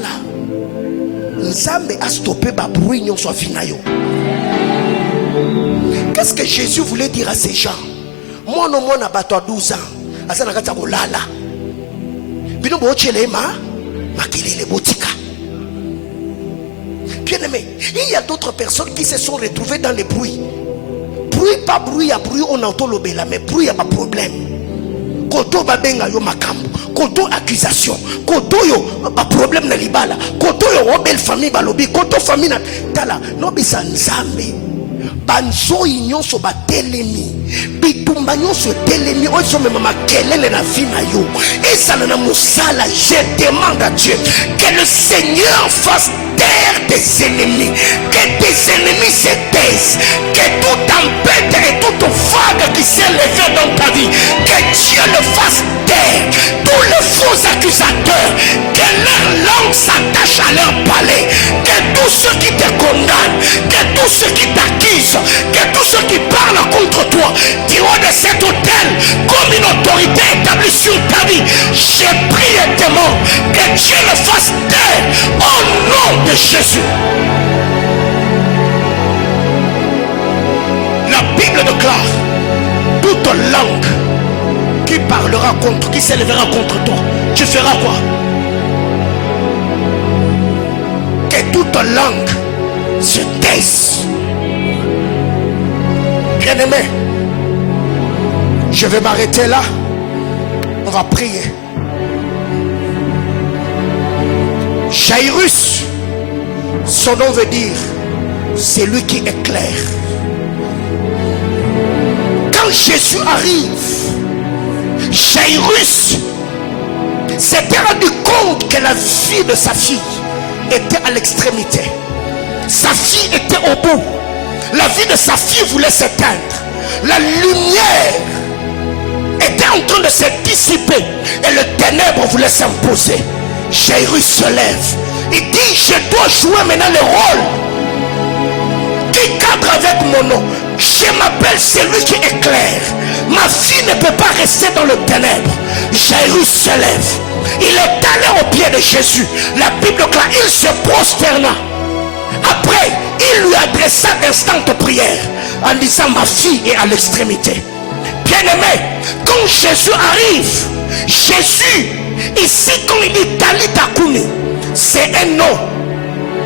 Nzambe a stoppé le bruit. Qu'est-ce que Jésus voulait dire à ces gens? Moi, non, moi, n'a 12 ans. Asana kata kolala. Bino bochele makelele botika. Bien aimé, il y a d'autres personnes qui se sont retrouvées dans les bruits. Bruit, pas bruit, à bruit, on entend le bela, mais bruit, il n'y a pas de problème. Koto babenga yo makambo, koto accusation, koto yo pas problème na libala, koto yo belle famille balobi, koto famille na tala, no bisa nzambe. Banzo nyonso batelemi bitumba nyonso telemi ozo mema makelele na vie na yo ezala na musala. Je demande à Dieu que le Seigneur fasse taire tes ennemis, que tes ennemis se taisent, que toute tempête et toute vague qui s'est levée dans ta vie, que Dieu le fasse taire. Tous les faux accusateurs, que leur langue s'attache à leur palais, que tous ceux qui te condamnent, que tous ceux qui t'accusent, que tous ceux qui parlent contre toi diront de cet hôtel comme une autorité établie sur ta vie. J'ai pris et demande que Dieu le fasse taire au nom nom de Jésus. La Bible déclare, toute langue qui parlera contre, qui s'élèvera contre toi, tu feras quoi? Que toute langue se taise. Bien-aimé, je vais m'arrêter là. On va prier. Jairus, son nom veut dire celui qui éclaire. Quand Jésus arrive, Jairus s'était rendu compte que la vie de sa fille était à l'extrémité. Sa fille était au bout. La vie de sa fille voulait s'éteindre. La lumière était en train de se dissiper et le ténèbre voulait s'imposer. Jairus se lève. Il dit, je dois jouer maintenant le rôle qui cadre avec mon nom. Je m'appelle celui qui éclaire. Ma fille ne peut pas rester dans le ténèbre. Jairus se lève. Il est allé au pied de Jésus. La Bible claire, il se prosterna. Après, il lui adressa d'instantes prières en disant, ma fille est à l'extrémité. Bien-aimé, quand Jésus arrive, Jésus, ici quand il dit Talita Kumi, c'est un nom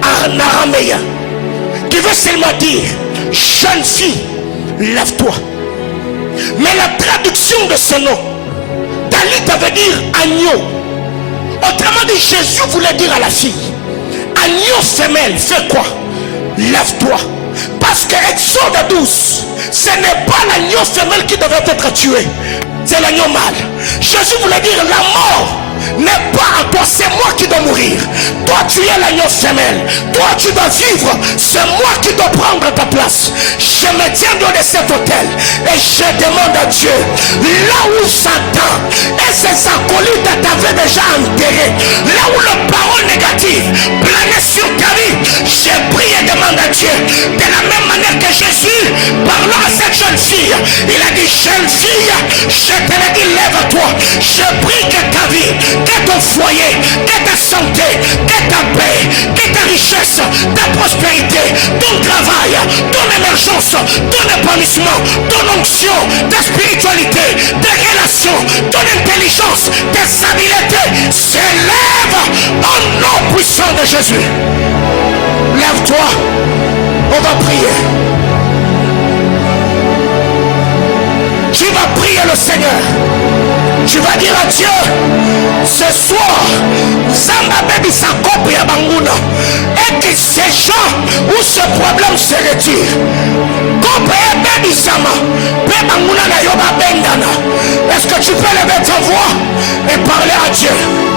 en araméen qui veut seulement dire, jeune fille, lève-toi. Mais la traduction de ce nom, Talita veut dire agneau. Autrement dit, Jésus voulait dire à la fille, agneau femelle, fais quoi? Lève-toi. Parce que Exode 12, ce n'est pas l'agneau femelle qui devait être tué, c'est l'agneau mâle. Jésus voulait dire, la mort n'est pas à toi, c'est moi qui dois mourir. Toi tu es l'agneau femelle, toi tu dois vivre, c'est moi qui dois prendre ta place. Je me tiens dans de cet hôtel et je demande à Dieu, là où Satan et ses acolytes t'avaient déjà enterré, là où le parole négative planait sur ta vie, je prie et demande à Dieu, de la même manière que Jésus parlant à cette jeune fille, il a dit, jeune fille, je te l'ai dit, lève-toi. Je prie que ta vie, que ton foyer, que ta santé, que ta paix, que ta richesse, ta prospérité, ton travail, ton émergence, ton épanouissement, ton onction, ta spiritualité, tes relations, ton intelligence, tes habiletés s'élèvent au nom puissant de Jésus. Lève-toi, on va prier. Tu vas prier le Seigneur. Tu vas dire à Dieu, ce soir, Zamba baby sa copie à Banguna, et que ces gens où ce problème se retire. Copie baby Zama, Banguna na yoba bendana. Est-ce que tu peux lever ta voix et parler à Dieu?